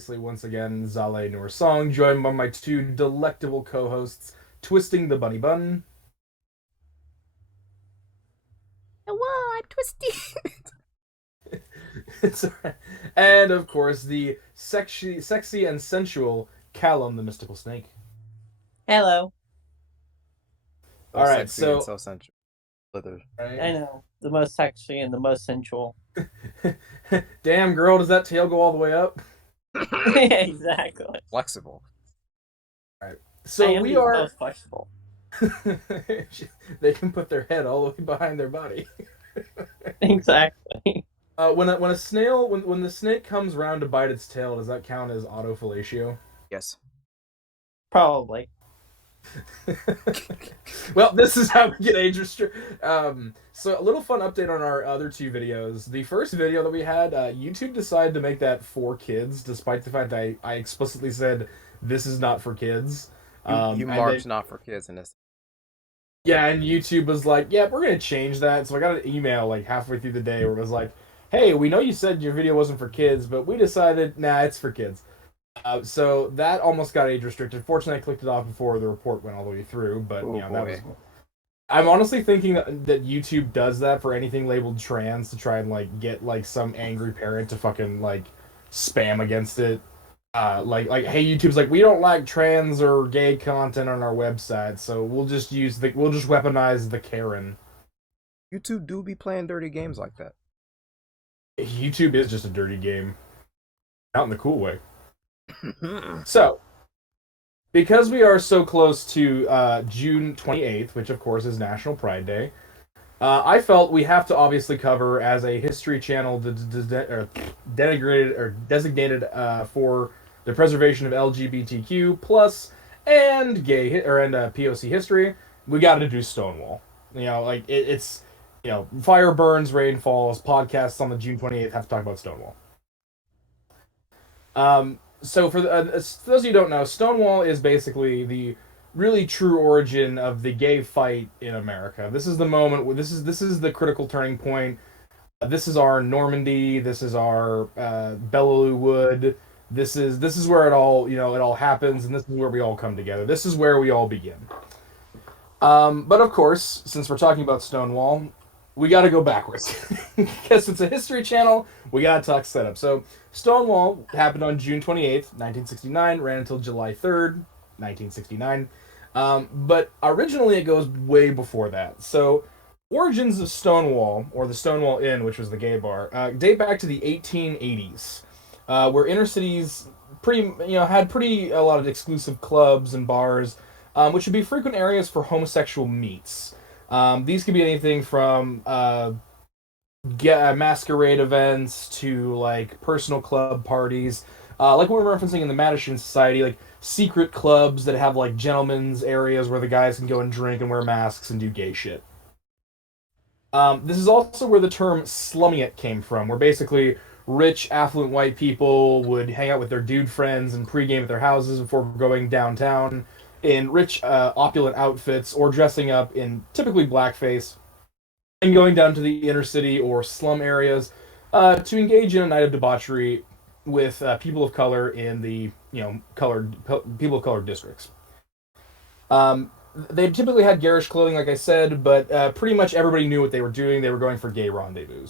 obviously, once again, Zale Song, joined by my two delectable co-hosts, Twisting the Bunny Bun. Hello, I'm Twisty. And, of course, the sexy and sensual Callum the Mystical Snake. Hello. All So right, sexy and so... so sensual. Slither. I know. The most sexy and the most sensual. Damn, girl, does that tail go all the way up? Exactly. Flexible. All right, I so am we the are... most flexible. They can put their head all the way behind their body. Exactly. When a snail when the snake comes around to bite its tail, does that count as autofellatio? Yes. Probably. Well, this is how we get age restrict. So a little fun update on our other two videos. The first video that we had, YouTube decided to make that for kids, despite the fact that I explicitly said this is not for kids. You And marked they, not for kids in this. yeah, and YouTube was like, yeah, we're gonna change that. So I got an email like halfway through the day where it was like, hey, we know you said your video wasn't for kids, but we decided, nah, it's for kids. So that almost got age restricted. Fortunately, I clicked it off before the report went all the way through. But Oh you know, that was. boy. I'm honestly thinking that YouTube does that for anything labeled trans to try and like get like some angry parent to fucking like spam against it. Like hey, YouTube's like, we don't like trans or gay content on our website, so we'll just weaponize the Karen. YouTube do be playing dirty games like that. YouTube is just a dirty game, not in the cool way. So because we are so close to June 28th, which of course is National Pride Day, I felt we have to obviously cover as a history channel denigrated or designated for the preservation of LGBTQ plus and POC history. We got to do Stonewall. You know, like it's fire burns, rain falls. Podcasts on the June 28th have to talk about Stonewall. So for those of you who don't know, Stonewall is basically the really true origin of the gay fight in America. This is the moment where this is the critical turning point. This is our Normandy. This is our Belleau Wood. This is where it all happens, and this is where we all come together. This is where we all begin. But of course, since we're talking about Stonewall, we got to go backwards because it's a history channel. We got to talk setup. So Stonewall happened on June 28th, 1969, ran until July 3rd, 1969. But originally it goes way before that. So origins of Stonewall, or the Stonewall Inn, which was the gay bar, date back to the 1880s, where inner cities had pretty a lot of exclusive clubs and bars, which would be frequent areas for homosexual meets. These could be anything from masquerade events to like personal club parties, like we were referencing in the Madison Society, like secret clubs that have like gentlemen's areas where the guys can go and drink and wear masks and do gay shit. This is also where the term slumming it came from, where basically rich, affluent white people would hang out with their dude friends and pregame at their houses before going downtown in rich, opulent outfits or dressing up in typically blackface and going down to the inner city or slum areas to engage in a night of debauchery with people of color in the people of color districts. They typically had garish clothing, like I said, but pretty much everybody knew what they were doing. They were going for gay rendezvous,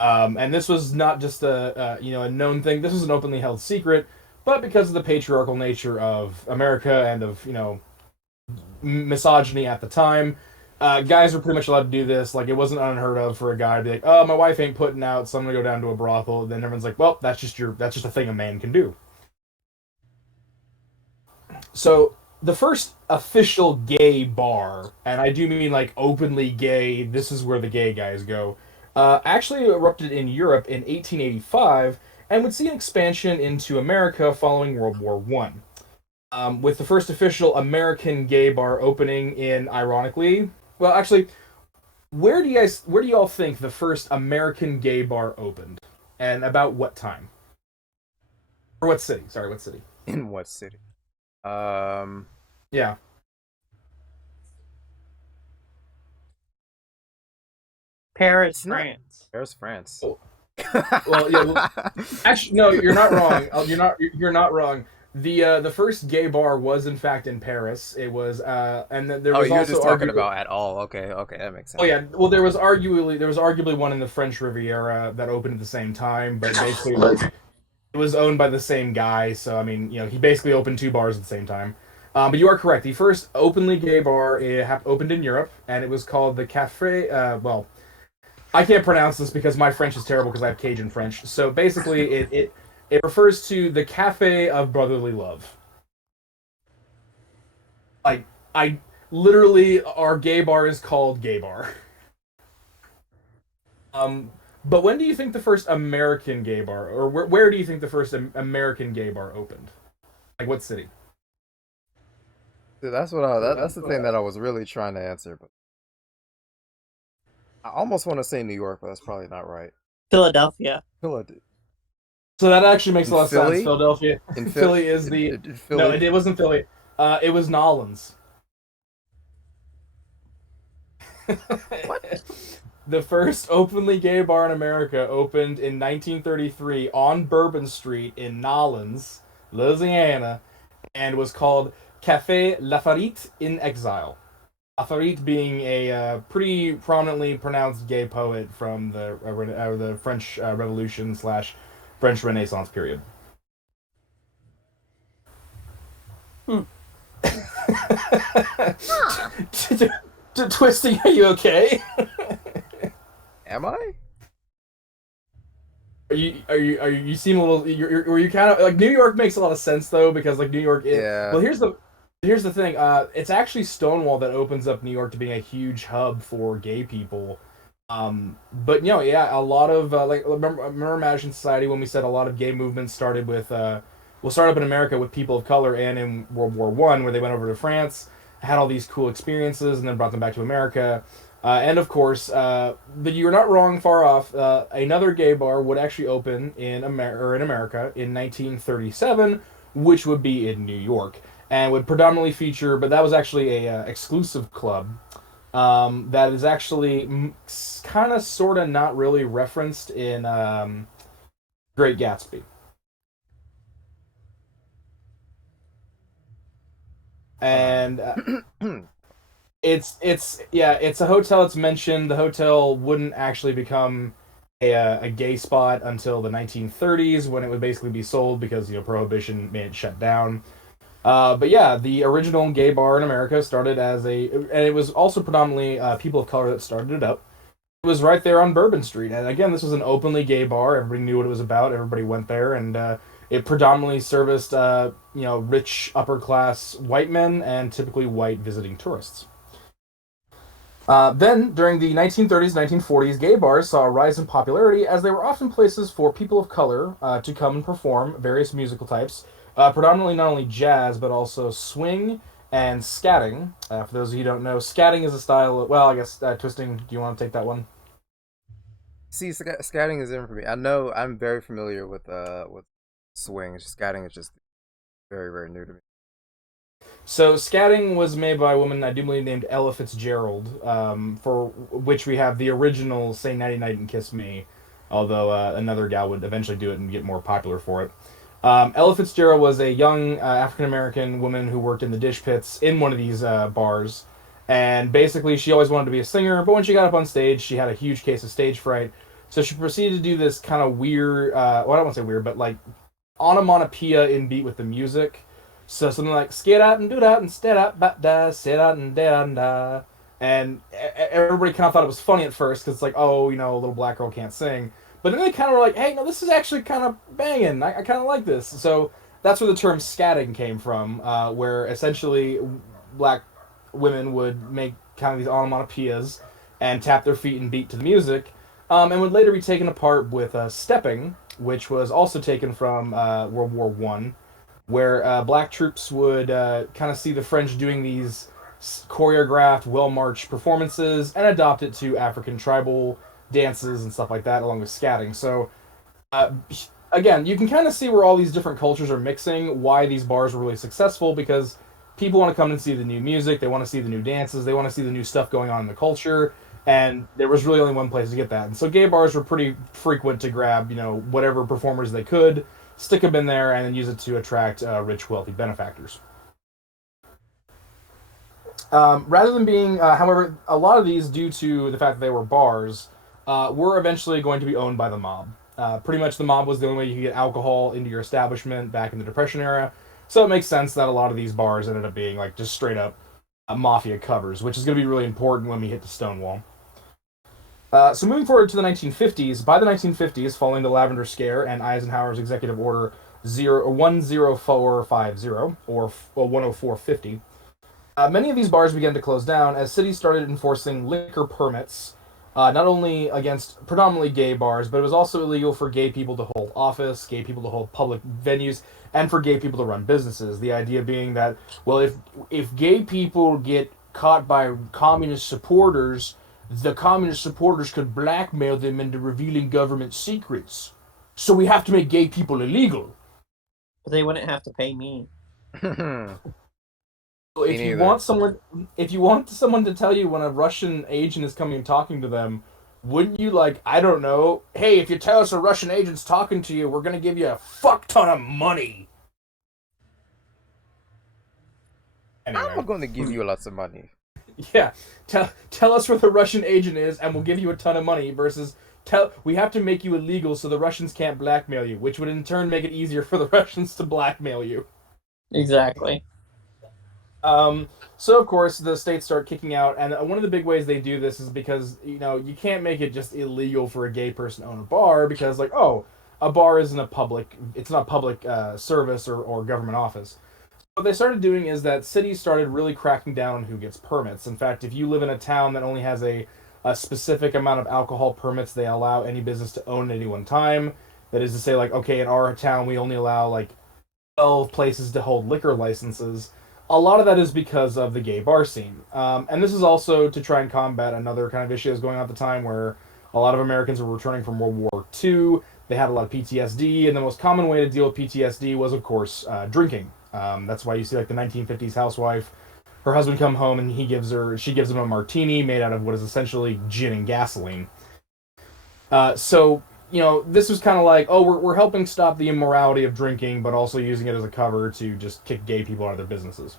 and this was not just a known thing. This was an openly held secret, but because of the patriarchal nature of America and of misogyny at the time, guys were pretty much allowed to do this. Like it wasn't unheard of for a guy to be like, "Oh, my wife ain't putting out, so I'm gonna go down to a brothel." And then everyone's like, "Well, that's just a thing a man can do." So the first official gay bar, and I do mean like openly gay. This is where the gay guys go. Actually erupted in Europe in 1885 and would see an expansion into America following World War One. With the first official American gay bar opening in, ironically, well, actually, where do y'all think the first American gay bar opened, and about what time or what city? Sorry, what city? In what city? Um, Yeah, Paris, it's not France. Paris, France. oh, Well, yeah. Well, actually, no, you're not wrong. You're not wrong. The first gay bar was in fact in Paris. It was and then there Oh, was you're also just talking arguably. about at all. Okay, okay, that makes Oh sense. yeah, well there was arguably one in the French Riviera that opened at the same time, but basically like it was owned by the same guy. So I mean, he basically opened two bars at the same time. But you are correct. The first openly gay bar opened in Europe, and it was called the Café. Well, I can't pronounce this because my French is terrible because I have Cajun French. So basically, it refers to the Cafe of Brotherly Love. Like I literally, our gay bar is called Gay Bar. Um, but when do you think the first American gay bar, or where do you think the first American gay bar opened? Like what city? Dude, that's the thing that I was really trying to answer, but I almost want to say New York, but that's probably not right. Philadelphia. Philadelphia. So that actually makes In a lot of sense. Philly? Philadelphia, In Philly? Philly is the In no, Philly? it wasn't Philly. It was Nolans. What? The first openly gay bar in America opened in 1933 on Bourbon Street in Nolans, Louisiana, and was called Café Lafarite in Exile. Lafarite being a pretty prominently pronounced gay poet from the French Revolution slash French Renaissance period. Hmm. Twisting, are you okay? Am I? You seem a little you kind of like New York makes a lot of sense though because like New York is Yeah. well here's the thing it's actually Stonewall that opens up New York to being a huge hub for gay people. But yeah, a lot of like remember Imagine Society when we said a lot of gay movements started with start up in America with people of color and in World War I where they went over to France, had all these cool experiences and then brought them back to America. And of course, but you're not wrong far off. Another gay bar would actually open in America in 1937, which would be in New York, and would predominantly feature. But that was actually a exclusive club that is actually kind of, sort of, not really referenced in Great Gatsby. And it's a hotel. It's mentioned the hotel wouldn't actually become a gay spot until the 1930s when it would basically be sold because prohibition made it shut down. But yeah, the original gay bar in America started and it was also predominantly people of color that started it up. It was right there on Bourbon Street, and again, this was an openly gay bar. Everybody knew what it was about. Everybody went there, and it predominantly serviced rich upper class white men and typically white visiting tourists. Then, during the 1930s, 1940s, gay bars saw a rise in popularity as they were often places for people of color to come and perform various musical types, predominantly not only jazz, but also swing and scatting. For those of you who don't know, scatting is a style well, I guess, twisting, do you want to take that one? See, scatting is different for me. I know I'm very familiar with swing. Scatting is just very very new to me. So, scatting was made by a woman, I do believe, named Ella Fitzgerald, for which we have the original Say Nighty Night and Kiss Me, although another gal would eventually do it and get more popular for it. Ella Fitzgerald was a young African American woman who worked in the dish pits in one of these bars. And basically, she always wanted to be a singer, but when she got up on stage, she had a huge case of stage fright. So she proceeded to do this kind of weird, well, I don't want to say weird, but like onomatopoeia in beat with the music. So something like skid out and do that and stay out, bat da, sit out and da. And everybody kind of thought it was funny at first because it's like, oh, a little black girl can't sing. But then they kind of were like, hey, no, this is actually kind of banging. I kind of like this. So that's where the term scatting came from, where essentially black women would make kind of these onomatopoeias and tap their feet and beat to the music, and would later be taken apart with stepping, which was also taken from World War I, where black troops would kind of see the French doing these choreographed, well marched performances and adopt it to African tribal dances and stuff like that, along with scatting. So, uh, again, you can kind of see where all these different cultures are mixing, why these bars were really successful, because people want to come and see the new music, they want to see the new dances, they want to see the new stuff going on in the culture, and there was really only one place to get that. And so gay bars were pretty frequent to grab, whatever performers they could, stick them in there, and then use it to attract rich, wealthy benefactors. Rather than being, however, a lot of these, due to the fact that they were bars, were eventually going to be owned by the mob. Pretty much the mob was the only way you could get alcohol into your establishment back in the Depression era. So it makes sense that a lot of these bars ended up being like just straight up mafia covers, which is going to be really important when we hit the Stonewall. So moving forward to the 1950s, by the 1950s, following the Lavender Scare and Eisenhower's Executive Order 10450 or 10450, many of these bars began to close down as cities started enforcing liquor permits, not only against predominantly gay bars, but it was also illegal for gay people to hold office, gay people to hold public venues, and for gay people to run businesses. The idea being that, well, if gay people get caught by communist supporters, the communist supporters could blackmail them into revealing government secrets. So we have to make gay people illegal. But they wouldn't have to pay me. If you want someone to tell you when a Russian agent is coming and talking to them, wouldn't you, like, I don't know, hey, if you tell us a Russian agent's talking to you, we're gonna give you a fuck ton of money. Anyway. I'm going to give you lots of money. Yeah, tell us where the Russian agent is, and we'll give you a ton of money. Versus we have to make you illegal so the Russians can't blackmail you, which would in turn make it easier for the Russians to blackmail you. Exactly. So of course the states start kicking out, and one of the big ways they do this is because you can't make it just illegal for a gay person to own a bar because a bar isn't it's not a public service or government office. What they started doing is that cities started really cracking down on who gets permits. In fact, if you live in a town that only has a specific amount of alcohol permits they allow any business to own at any one time, that is to say, like, okay, in our town we only allow like 12 places to hold liquor licenses. A lot of that is because of the gay bar scene. And this is also to try and combat another kind of issue that was going on at the time where a lot of Americans were returning from World War II. They had a lot of PTSD, and the most common way to deal with PTSD was, of course, drinking. That's why you see, like, the 1950s housewife, her husband come home and she gives him a martini made out of what is essentially gin and gasoline. So this was kind of like, we're helping stop the immorality of drinking, but also using it as a cover to just kick gay people out of their businesses.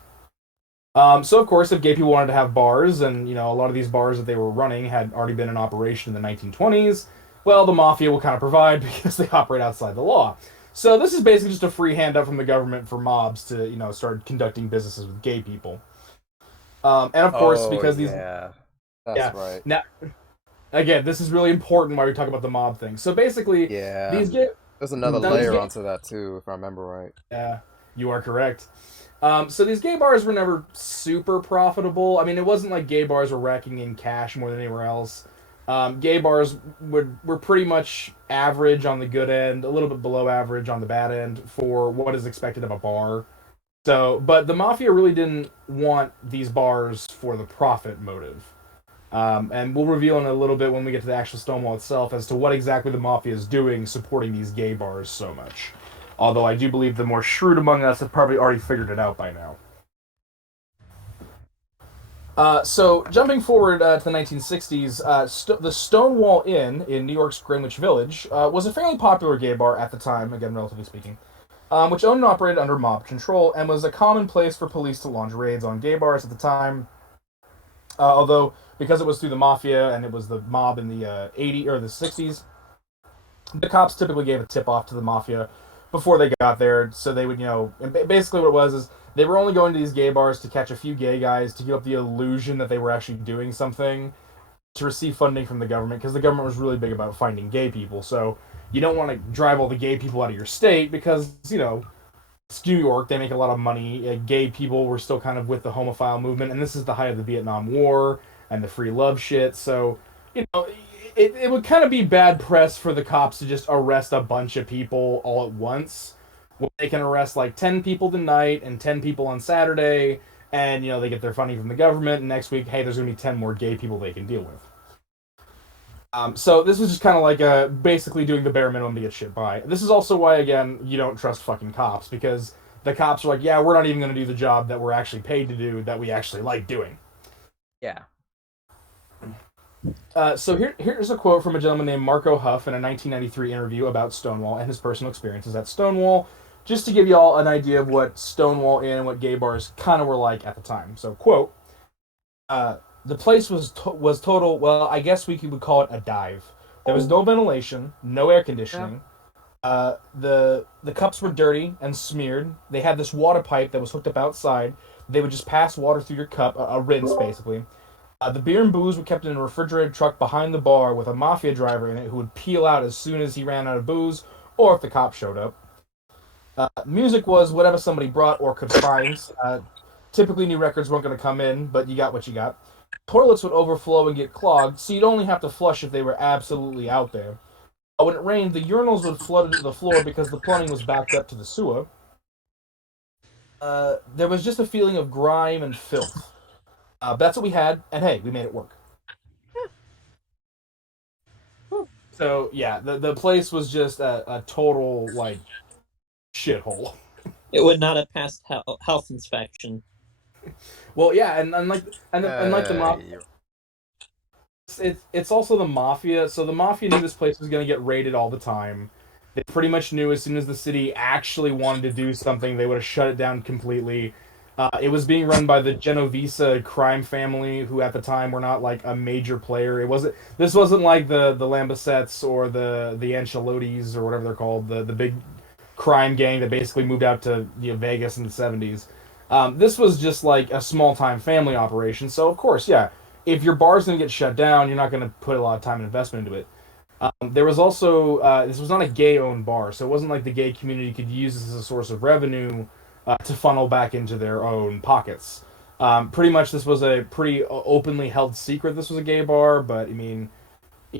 So, of course, if gay people wanted to have bars, and, a lot of these bars that they were running had already been in operation in the 1920s, well, the Mafia will kind of provide because they operate outside the law. So this is basically just a free handout from the government for mobs to, start conducting businesses with gay people. And, of course, because these... Yeah, that's right. Now, again, this is really important why we talk about the mob thing. So basically, these there's another layer onto that too, if I remember right. Yeah, you are correct. So these gay bars were never super profitable. I mean, it wasn't like gay bars were racking in cash more than anywhere else. Gay bars were pretty much average on the good end, a little bit below average on the bad end for what is expected of a bar. So, but the Mafia really didn't want these bars for the profit motive. And we'll reveal in a little bit when we get to the actual Stonewall itself as to what exactly the Mafia is doing supporting these gay bars so much. Although I do believe the more shrewd among us have probably already figured it out by now. So, jumping forward to the 1960s, the Stonewall Inn in New York's Greenwich Village was a fairly popular gay bar at the time, again, relatively speaking, which owned and operated under mob control and was a common place for police to launch raids on gay bars at the time. Although, because it was through the Mafia and it was the mob in the 80s or the 60s, the cops typically gave a tip-off to the Mafia before they got there, so they would, and basically what it was is they were only going to these gay bars to catch a few gay guys to give up the illusion that they were actually doing something to receive funding from the government, because the government was really big about finding gay people, so you don't want to drive all the gay people out of your state because, it's New York, they make a lot of money, gay people were still kind of with the homophile movement, and this is the height of the Vietnam War and the free love shit, so, it would kind of be bad press for the cops to just arrest a bunch of people all at once. When they can arrest like 10 people tonight and 10 people on Saturday, and they get their funding from the government, and next week, hey, there's going to be 10 more gay people they can deal with. So this was just kind of like basically doing the bare minimum to get shit by. This is also why, again, you don't trust fucking cops, because the cops are like, yeah, we're not even going to do the job that we're actually paid to do, that we actually like doing. Yeah. So here's a quote from a gentleman named Marco Huff in a 1993 interview about Stonewall and his personal experiences at Stonewall, just to give you all an idea of what Stonewall Inn and what gay bars kind of were like at the time. So, quote, the place was total, well, I guess would call it a dive. There was no ventilation, no air conditioning. The cups were dirty and smeared. They had this water pipe that was hooked up outside. They would just pass water through your cup, a rinse basically. The beer and booze were kept in a refrigerated truck behind the bar with a Mafia driver in it who would peel out as soon as he ran out of booze or if the cops showed up. Music was whatever somebody brought or could find. Typically, new records weren't going to come in, but you got what you got. Toilets would overflow and get clogged, so you'd only have to flush if they were absolutely out there. When it rained, the urinals would flood into the floor because the plumbing was backed up to the sewer. There was just a feeling of grime and filth. That's what we had, and hey, we made it work. So yeah, the place was just a total like shithole. It would not have passed health inspection. Well, yeah, and unlike the mafia, it's also the mafia. So the mafia knew this place was going to get raided all the time. They pretty much knew as soon as the city actually wanted to do something, they would have shut it down completely. It was being run by the Genovese crime family, who at the time were not like a major player. It wasn't. This wasn't like the Lambesettes or the Ancelotis or whatever they're called, the big crime gang that basically moved out to Vegas in the '70s. This was just like a small time family operation. So of course, yeah, if your bar's gonna get shut down, you're not gonna put a lot of time and investment into it. There was also this was not a gay owned bar, so it wasn't like the gay community could use this as a source of revenue to funnel back into their own pockets. Pretty much, this was a pretty openly held secret. This was a gay bar, but I mean,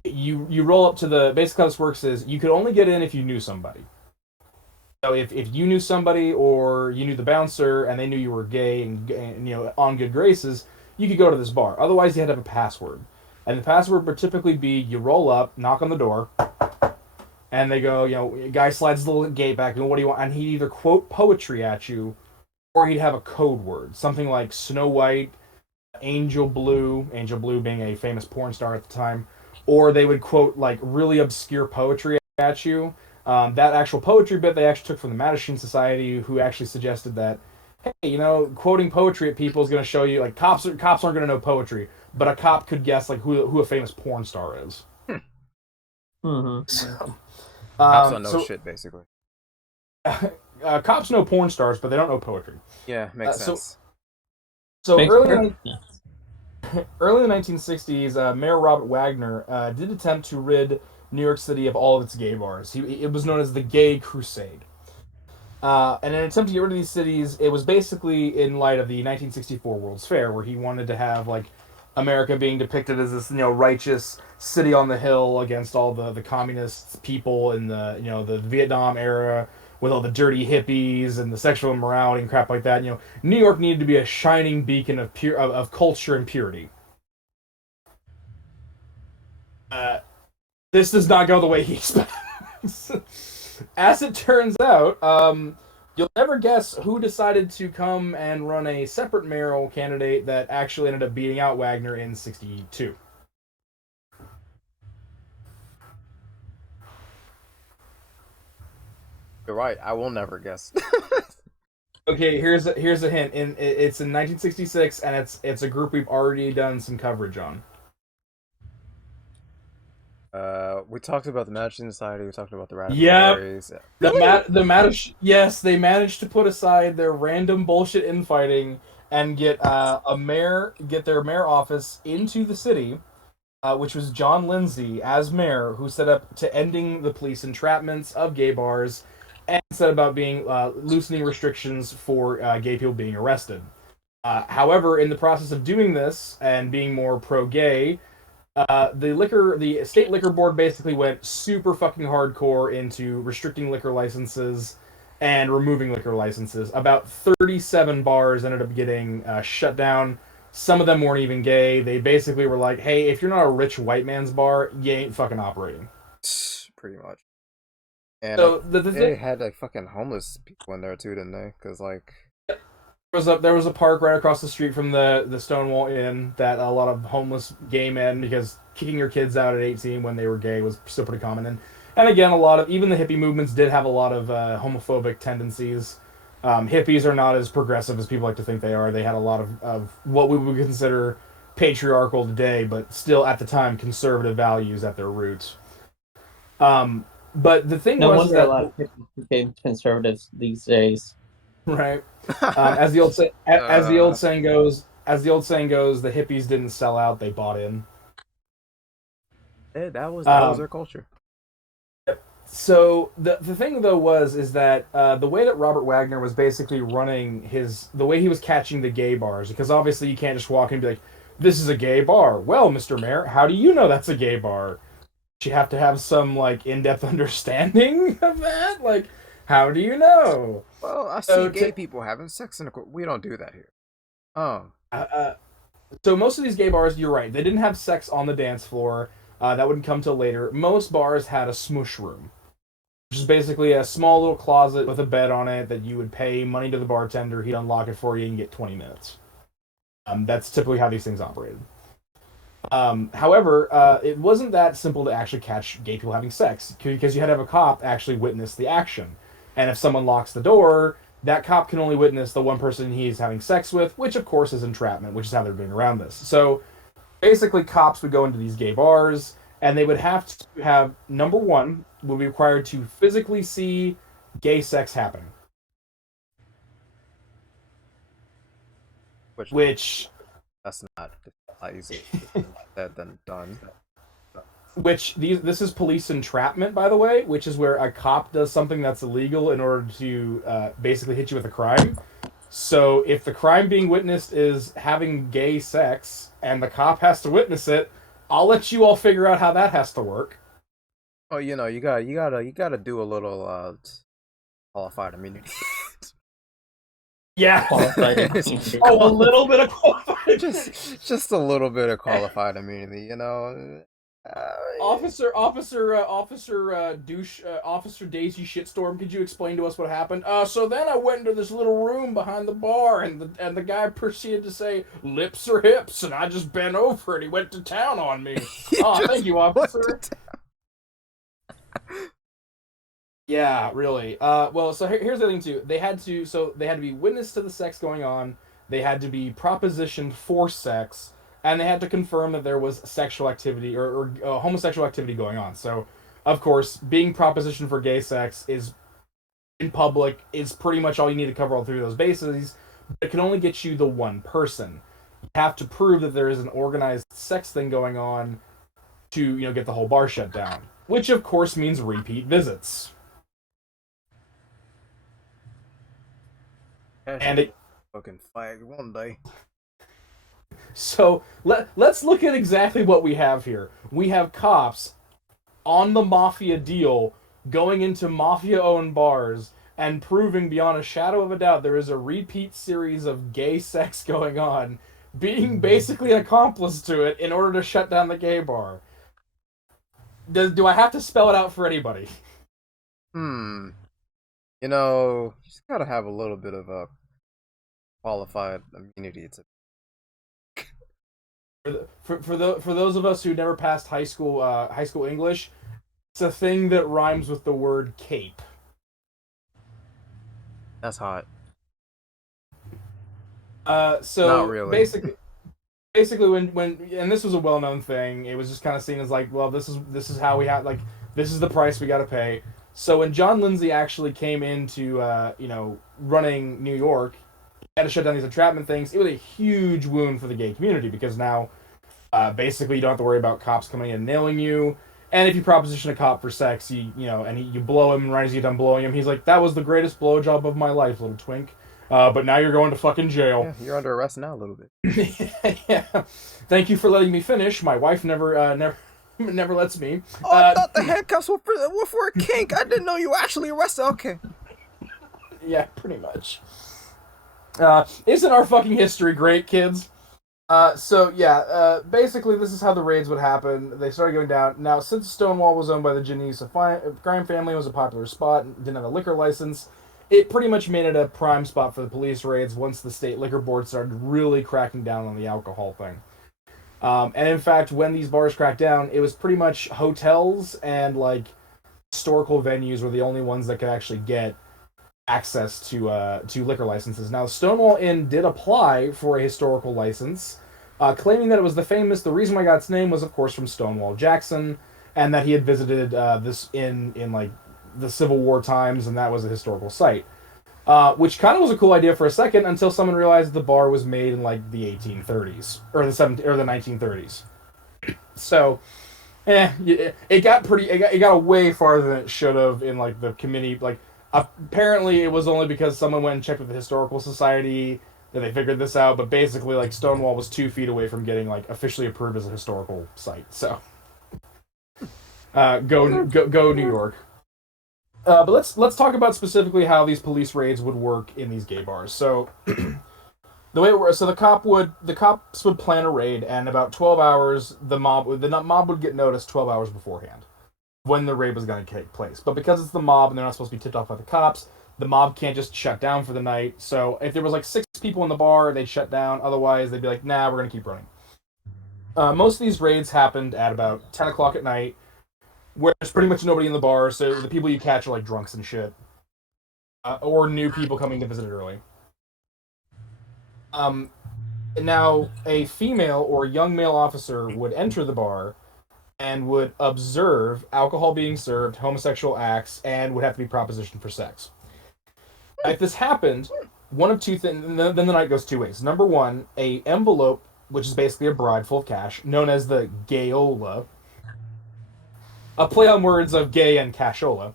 you roll up to the basically how this works is you could only get in if you knew somebody. So if you knew somebody or you knew the bouncer and they knew you were gay and on good graces, you could go to this bar. Otherwise, you had to have a password, and the password would typically be you roll up, knock on the door, and they go, guy slides the little gate back, and what do you want? And he'd either quote poetry at you, or he'd have a code word, something like Snow White, Angel Blue being a famous porn star at the time, or they would quote like really obscure poetry at you. That actual poetry bit they actually took from the Mattachine Society, who actually suggested that, hey, quoting poetry at people is going to show you like cops aren't going to know poetry, but a cop could guess like who a famous porn star is. Mm-hmm. So, Cops don't know shit, basically. Cops know porn stars, but they don't know poetry. Yeah, makes sense. So Makes early in the 1960s, Mayor Robert Wagner did attempt to rid New York City of all of its gay bars. It was known as the Gay Crusade. And in an attempt to get rid of these cities, it was basically in light of the 1964 World's Fair, where he wanted to have like America being depicted as this righteous city on the hill against all the communist people in the Vietnam era, with all the dirty hippies and the sexual immorality and crap like that. New York needed to be a shining beacon of culture and purity. This does not go the way he expects. As it turns out, you'll never guess who decided to come and run a separate mayoral candidate that actually ended up beating out Wagner in '62. You're right. I will never guess. Okay, here's a hint. It's in 1966, and it's a group we've already done some coverage on. We talked about the Mattachine Society. We talked about the Radical Yep. Tories. Yes, they managed to put aside their random bullshit infighting and get their mayor office into the city, which was John Lindsay as mayor, who set up to ending the police entrapments of gay bars and set about being loosening restrictions for gay people being arrested. However, in the process of doing this and being more pro-gay, the state liquor board basically went super fucking hardcore into restricting liquor licenses and removing liquor licenses. About 37 bars ended up getting shut down. Some of them weren't even gay. They basically were like, hey, if you're not a rich white man's bar, you ain't fucking operating. Pretty much. And So they had like fucking homeless people in there too, didn't they? Because like There was a park right across the street from the Stonewall Inn that a lot of homeless gay men, because kicking your kids out at 18 when they were gay was still pretty common. And again, a lot of even the hippie movements did have a lot of homophobic tendencies. Hippies are not as progressive as people like to think they are. They had a lot of what we would consider patriarchal today, but still at the time conservative values at their roots. But the thing No was wonder that a lot of people became conservatives these days. right. As the old as the old saying goes, the hippies didn't sell out; they bought in. that was their culture. So the thing though is that the way that Robert Wagner was basically running the way he was catching the gay bars, because obviously you can't just walk in and be like, "This is a gay bar." Well, Mr. Mayor, how do you know that's a gay bar? You have to have some like in-depth understanding of that. Like, how do you know? Well, I see gay people having sex in we don't do that here. So most of these gay bars, you're right, they didn't have sex on the dance floor. That wouldn't come till later. Most bars had a smush room, which is basically a small little closet with a bed on it that you would pay money to the bartender. He'd unlock it for you and get 20 minutes. That's typically how these things operated. However, it wasn't that simple to actually catch gay people having sex, because you had to have a cop actually witness the action. And if someone locks the door, that cop can only witness the one person he's having sex with, which of course is entrapment, which is how they're doing around this. So basically, cops would go into these gay bars, and they would have to have, number one, would be required to physically see gay sex happening. Which that's not easy. Said than done. This is police entrapment, by the way, which is where a cop does something that's illegal in order to basically hit you with a crime. So if the crime being witnessed is having gay sex and the cop has to witness it, I'll let you all figure out how that has to work. Oh, you gotta do a little qualified immunity. Yeah. A little bit of qualified. Just a little bit of qualified immunity, you know. Officer Daisy Shitstorm, could you explain to us what happened? So then I went into this little room behind the bar, and the guy proceeded to say, "Lips or hips," and I just bent over and he went to town on me. Oh, thank you, officer. Yeah, really. Well, so here's the thing too. They had to be witness to the sex going on. They had to be propositioned for sex, and they had to confirm that there was sexual activity or homosexual activity going on. So, of course, being propositioned for gay sex is in public is pretty much all you need to cover all three of those bases. But it can only get you the one person. You have to prove that there is an organized sex thing going on to get the whole bar shut down, which of course means repeat visits. And it fucking flag one day. So let's look at exactly what we have here. We have cops on the Mafia deal going into Mafia-owned bars and proving beyond a shadow of a doubt there is a repeat series of gay sex going on, being basically an accomplice to it in order to shut down the gay bar. Do I have to spell it out for anybody? You just gotta have a little bit of a qualified immunity to. For those of us who never passed high school English, it's a thing that rhymes with the word cape. That's hot. So not really. basically when and this was a well-known thing, it was just kind of seen as like, well, this is how we have, like, this is the price we got to pay. So when John Lindsay actually came into running New York, he had to shut down these entrapment things. It was a huge wound for the gay community, because now basically you don't have to worry about cops coming in and nailing you. And if you proposition a cop for sex, you blow him, and right as you're done blowing him, he's like, "That was the greatest blowjob of my life, little twink. But now you're going to fucking jail." Yeah, you're under arrest now a little bit. Yeah. Thank you for letting me finish. My wife never lets me. Oh, I thought the handcuffs were for a kink. I didn't know you were actually arrested. Okay. Yeah, pretty much. Isn't our fucking history great, kids? Basically this is how the raids would happen. They started going down. Now, since Stonewall was owned by the Genesa crime family, it was a popular spot, didn't have a liquor license, it pretty much made it a prime spot for the police raids once the state liquor board started really cracking down on the alcohol thing. And in fact, when these bars cracked down, it was pretty much hotels and like historical venues were the only ones that could actually get access to liquor licenses. Now, Stonewall Inn did apply for a historical license, claiming that it was the reason why I got its name was, of course, from Stonewall Jackson, and that he had visited this inn in like the Civil War times, and that was a historical site. Which kind of was a cool idea for a second until someone realized the bar was made in like the 1830s or the 1930s. So, it got way farther than it should have in like the committee. Like, apparently it was only because someone went and checked with the historical society that they figured this out. But basically, like Stonewall was 2 feet away from getting like officially approved as a historical site. So, go New York. But let's talk about specifically how these police raids would work in these gay bars. So the way it works, so the cops would plan a raid, and about 12 hours, the mob would get noticed 12 hours beforehand when the raid was going to take place. But because it's the mob and they're not supposed to be tipped off by the cops, the mob can't just shut down for the night. So if there was like 6 people in the bar, they'd shut down. Otherwise, they'd be like, nah, we're going to keep running. Most of these raids happened at about 10 o'clock at night, where there's pretty much nobody in the bar, so the people you catch are like drunks and shit, or new people coming to visit early. Now, a female or young male officer would enter the bar and would observe alcohol being served, homosexual acts, and would have to be propositioned for sex. If this happened, one of two things, then the night goes 2 ways. Number one, a envelope, which is basically a bribe full of cash, known as the gayola, a play on words of gay and cashola,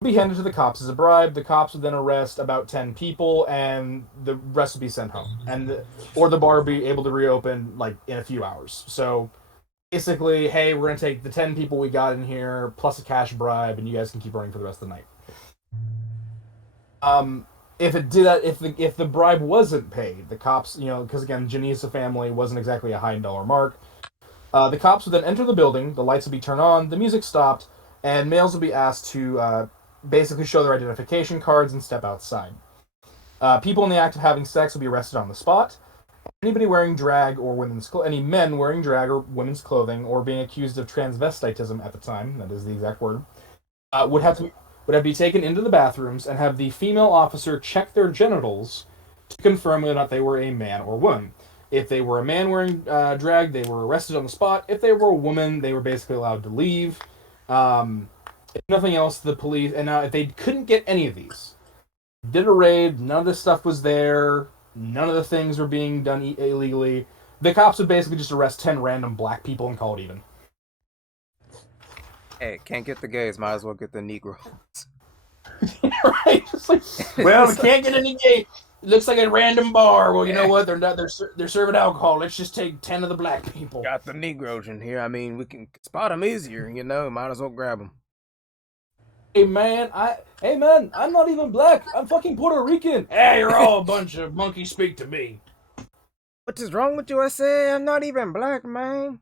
would be handed to the cops as a bribe. The cops would then arrest about 10 people, and the rest would be sent home, or the bar would be able to reopen like in a few hours. So basically, hey, we're gonna take the 10 people we got in here plus a cash bribe, and you guys can keep running for the rest of the night. If it did that, if the bribe wasn't paid, the cops, because again, Janissa family wasn't exactly a high dollar mark. The cops would then enter the building, the lights would be turned on, the music stopped, and males would be asked to basically show their identification cards and step outside. People in the act of having sex would be arrested on the spot. Anybody wearing drag or any men wearing drag or women's clothing or being accused of transvestitism at the time, that is the exact word, would have to be taken into the bathrooms and have the female officer check their genitals to confirm whether or not they were a man or woman. If they were a man wearing drag, they were arrested on the spot. If they were a woman, they were basically allowed to leave. If nothing else, the police... And now, if they couldn't get any of these, did a raid, none of this stuff was there, none of the things were being done illegally, the cops would basically just arrest 10 random black people and call it even. Hey, can't get the gays, might as well get the Negroes. Right? Just like, well, we can't get any gay... It looks like a random bar. Well, you know what? They're serving alcohol. Let's just take 10 of the black people. Got the Negroes in here. I mean, we can spot them easier. Might as well grab them. Hey man, I'm not even black. I'm fucking Puerto Rican. Hey, you're all a bunch of monkeys. Speak to me. What is wrong with you? I say I'm not even black, man.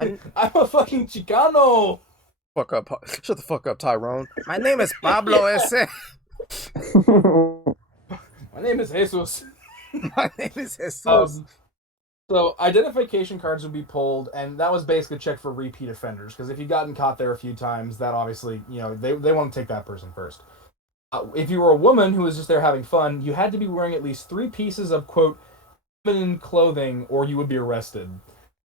I'm a fucking Chicano. Fuck up. Shut the fuck up, Tyrone. My name is Pablo S.A. My name is Jesus. My name is Jesus. So identification cards would be pulled, and that was basically a check for repeat offenders. Because if you'd gotten caught there a few times, that obviously, they want to take that person first. If you were a woman who was just there having fun, you had to be wearing at least 3 pieces of, quote, feminine clothing, or you would be arrested.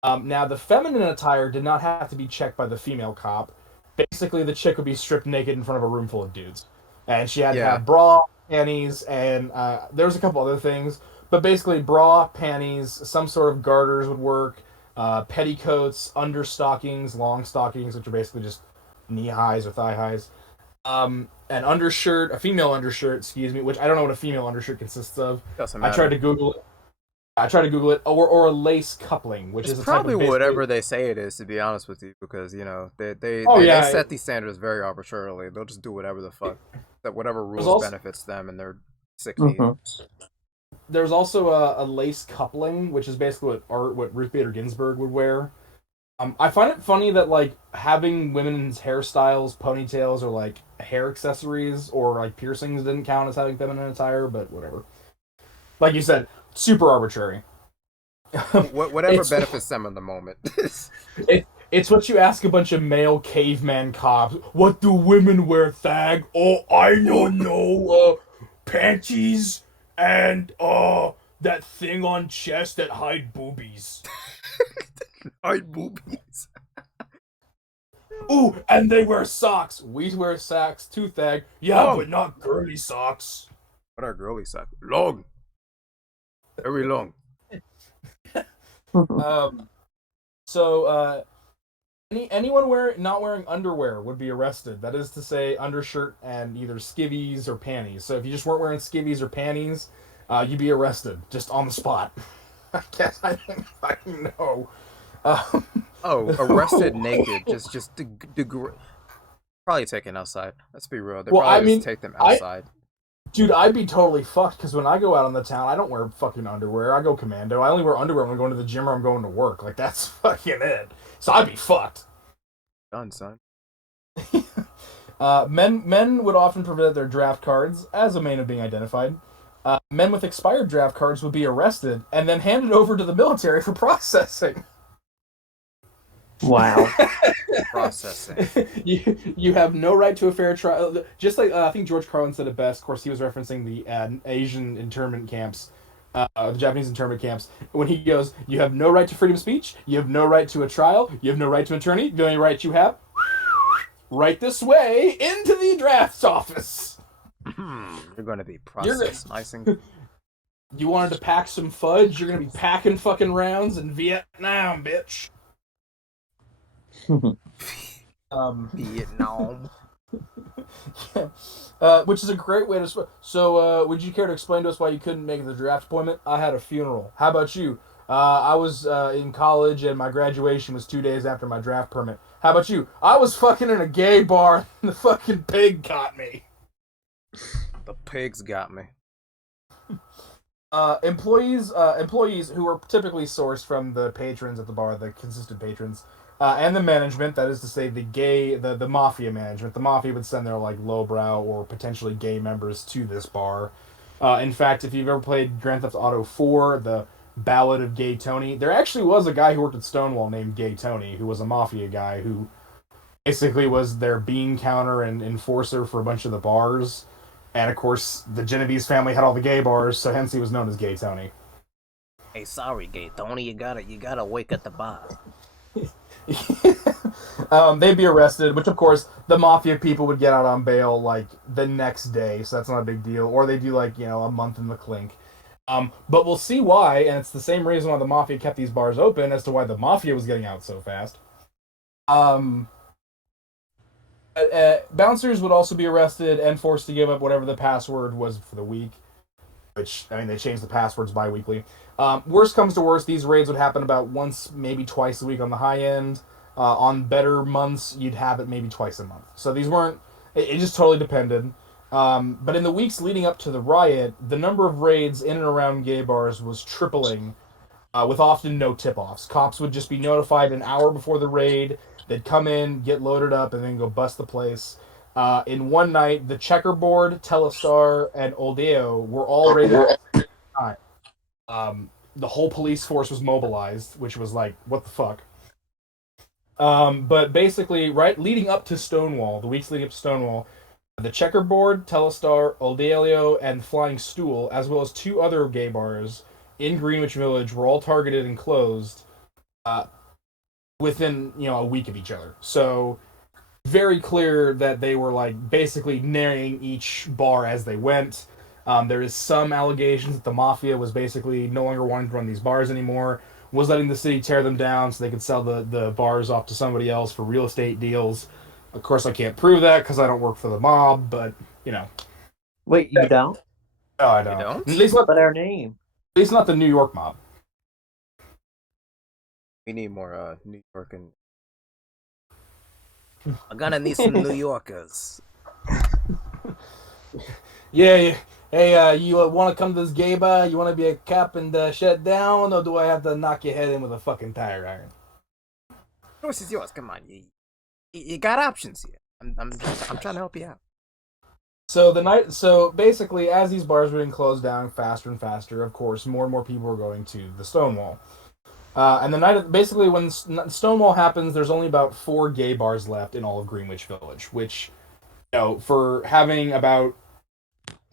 Now, the feminine attire did not have to be checked by the female cop. Basically, the chick would be stripped naked in front of a room full of dudes. And she had to have bra, panties, and there was a couple other things. But basically, bra, panties, some sort of garters would work, petticoats, understockings, long stockings, which are basically just knee highs or thigh highs, an undershirt, a female undershirt, which I don't know what a female undershirt consists of. Doesn't matter. I tried to Google it, or a lace coupling, which is probably whatever they say it is, to be honest with you, because they set these standards very arbitrarily. They'll just do whatever the fuck, that whatever rules benefits them and their sick needs. There's also a lace coupling, which is basically what Ruth Bader Ginsburg would wear. I find it funny that like having women's hairstyles, ponytails, or like hair accessories or like piercings didn't count as having feminine attire, but whatever. Like you said, super arbitrary. Whatever benefits them in the moment. It's what you ask a bunch of male caveman cops. What do women wear, thag? Oh, I don't know. Panties and that thing on chest that hide boobies. Hide boobies. Ooh, and they wear socks. We wear socks too, thag. Yeah, but not girly socks. What are girly socks? Long. Very long. So anyone not wearing underwear would be arrested. That is to say, undershirt and either skivvies or panties. So if you just weren't wearing skivvies or panties, you'd be arrested just on the spot. I guess I didn't fucking know. Arrested naked. Just probably taken outside. Let's be real. They probably just take them outside. Dude, I'd be totally fucked because when I go out on the town, I don't wear fucking underwear. I go commando. I only wear underwear when I'm going to the gym or I'm going to work. Like, that's fucking it. So I'd be fucked. Done, son. Men would often present their draft cards as a means of being identified. Men with expired draft cards would be arrested and then handed over to the military for processing. Wow. Processing. You have no right to a fair trial. Just like I think George Carlin said it best. Of course, he was referencing the Asian internment camps, the Japanese internment camps. When he goes, you have no right to freedom of speech. You have no right to a trial. You have no right to an attorney. The only right you have, right this way into the draft office. You're going to be processed. You wanted to pack some fudge? You're going to be packing fucking rounds in Vietnam, bitch. Vietnam. Which is a great way to. So, would you care to explain to us why you couldn't make the draft appointment? I had a funeral. How about you? I was in college and my graduation was 2 days after my draft permit. How about you? I was fucking in a gay bar and the fucking pig got me. The pigs got me. Employees who are typically sourced from the patrons at the bar, the consistent patrons, and the management, that is to say the Mafia management. The Mafia would send their like lowbrow or potentially gay members to this bar. In fact, if you've ever played Grand Theft Auto 4, the Ballad of Gay Tony, there actually was a guy who worked at Stonewall named Gay Tony, who was a Mafia guy who basically was their bean counter and enforcer for a bunch of the bars. And of course, the Genovese family had all the gay bars, so hence he was known as Gay Tony. Hey, sorry, Gay Tony, you gotta wake at the bar. They'd be arrested, which of course the Mafia people would get out on bail like the next day, so that's not a big deal. Or they do like a month in the clink. But we'll see why, and it's the same reason why the Mafia kept these bars open as to why the Mafia was getting out so fast. Bouncers would also be arrested and forced to give up whatever the password was for the week. Which, I mean, they changed the passwords bi-weekly. Worst comes to worst, these raids would happen about once, maybe twice a week on the high end. On better months, you'd have it maybe twice a month. So these weren't... It just totally depended. But in the weeks leading up to the riot, the number of raids in and around gay bars was tripling, with often no tip-offs. Cops would just be notified an hour before the raid. They'd come in, get loaded up, and then go bust the place. In one night, the Checkerboard, Telestar, and Oldeo were all raided at the same time. The whole police force was mobilized, which was like, what the fuck? But basically, right leading up to Stonewall, the weeks leading up to Stonewall, the Checkerboard, Telestar, Oldelio, and Flying Stool, as well as 2 other gay bars in Greenwich Village, were all targeted and closed within a week of each other. So very clear that they were like basically narrowing each bar as they went. There is some allegations that the Mafia was basically no longer wanting to run these bars anymore, was letting the city tear them down so they could sell the bars off to somebody else for real estate deals. Of course, I can't prove that because I don't work for the mob, but, Wait, you don't? No, I don't. You don't? At least not, But our name. at least not the New York mob. We need more New York and... I'm gonna need some New Yorkers. Yeah. Hey, you want to come to this gay bar? You want to be a cop and shut down? Or do I have to knock your head in with a fucking tire iron? Choice is yours. Come on, you got options here. I'm trying to help you out. So basically, as these bars were being closed down faster and faster, of course, more and more people were going to the Stonewall. And the night, basically, when Stonewall happens, there's only about 4 gay bars left in all of Greenwich Village, which, for having about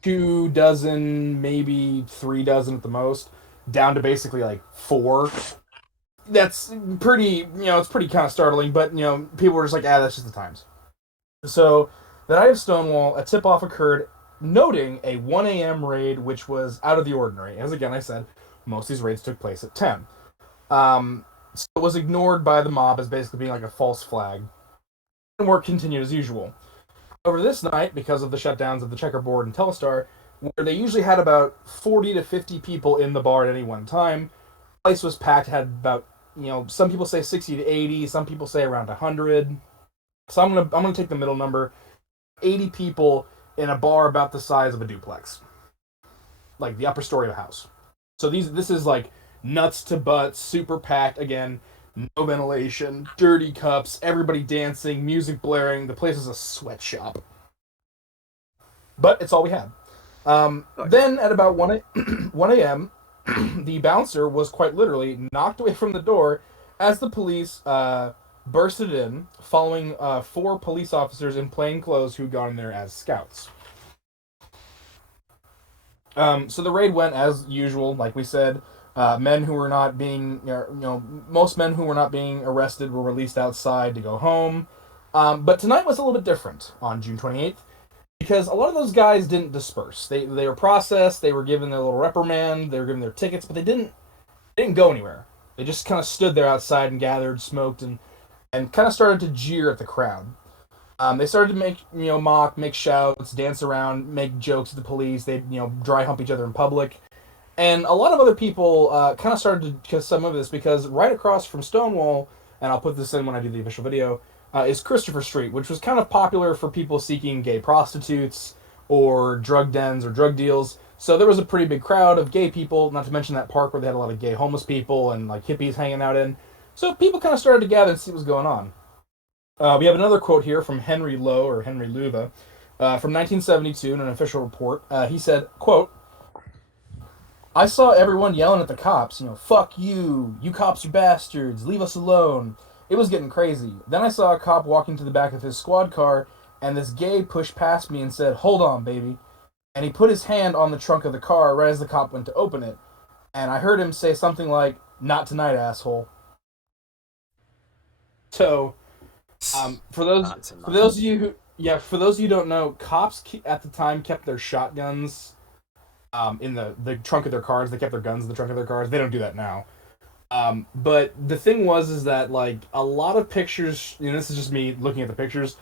2 dozen, maybe 3 dozen at the most, down to basically like 4. That's pretty, it's pretty kind of startling, but, people were just like, that's just the times. So, the night of Stonewall, a tip-off occurred noting a 1 a.m. raid, which was out of the ordinary. As again I said, most of these raids took place at 10. So it was ignored by the mob as basically being like a false flag. And work continued as usual. Over this night, because of the shutdowns of the Checkerboard and Telestar, where they usually had about 40 to 50 people in the bar at any one time, the place was packed, had about, some people say 60 to 80, some people say around 100. So I'm gonna take the middle number. 80 people in a bar about the size of a duplex. Like the upper story of a house. So this is like nuts to butts, super packed, again, no ventilation, dirty cups, everybody dancing, music blaring. The place is a sweatshop. But it's all we had. Then at about 1 a.m., the bouncer was quite literally knocked away from the door as the police bursted in, following 4 police officers in plain clothes who'd gone in there as scouts. So the raid went as usual, like we said. Men who were not being, most men who were not being arrested were released outside to go home. But tonight was a little bit different on June 28th, because a lot of those guys didn't disperse. They were processed, they were given their little reprimand, they were given their tickets, but they didn't go anywhere. They just kind of stood there outside and gathered, smoked, and kind of started to jeer at the crowd. They started to make, mock, make shouts, dance around, make jokes at the police. They, dry hump each other in public. And a lot of other people kind of started to kiss some of this, because right across from Stonewall, and I'll put this in when I do the official video, is Christopher Street, which was kind of popular for people seeking gay prostitutes or drug dens or drug deals. So there was a pretty big crowd of gay people, not to mention that park where they had a lot of gay homeless people and like hippies hanging out in. So people kind of started to gather and see what was going on. We have another quote here from Henry Lowe, or Henry Luva, from 1972 in an official report. He said, quote, "I saw everyone yelling at the cops, fuck you cops are bastards, leave us alone. It was getting crazy. Then I saw a cop walking to the back of his squad car, and this gay pushed past me and said, 'Hold on, baby.' And he put his hand on the trunk of the car right as the cop went to open it. And I heard him say something like, 'Not tonight, asshole.'" So, for those of you who don't know, cops at the time kept their shotguns in the trunk of their cars. They kept their guns in the trunk of their cars. They don't do that now. But the thing is that like a lot of pictures, this is just me looking at the pictures,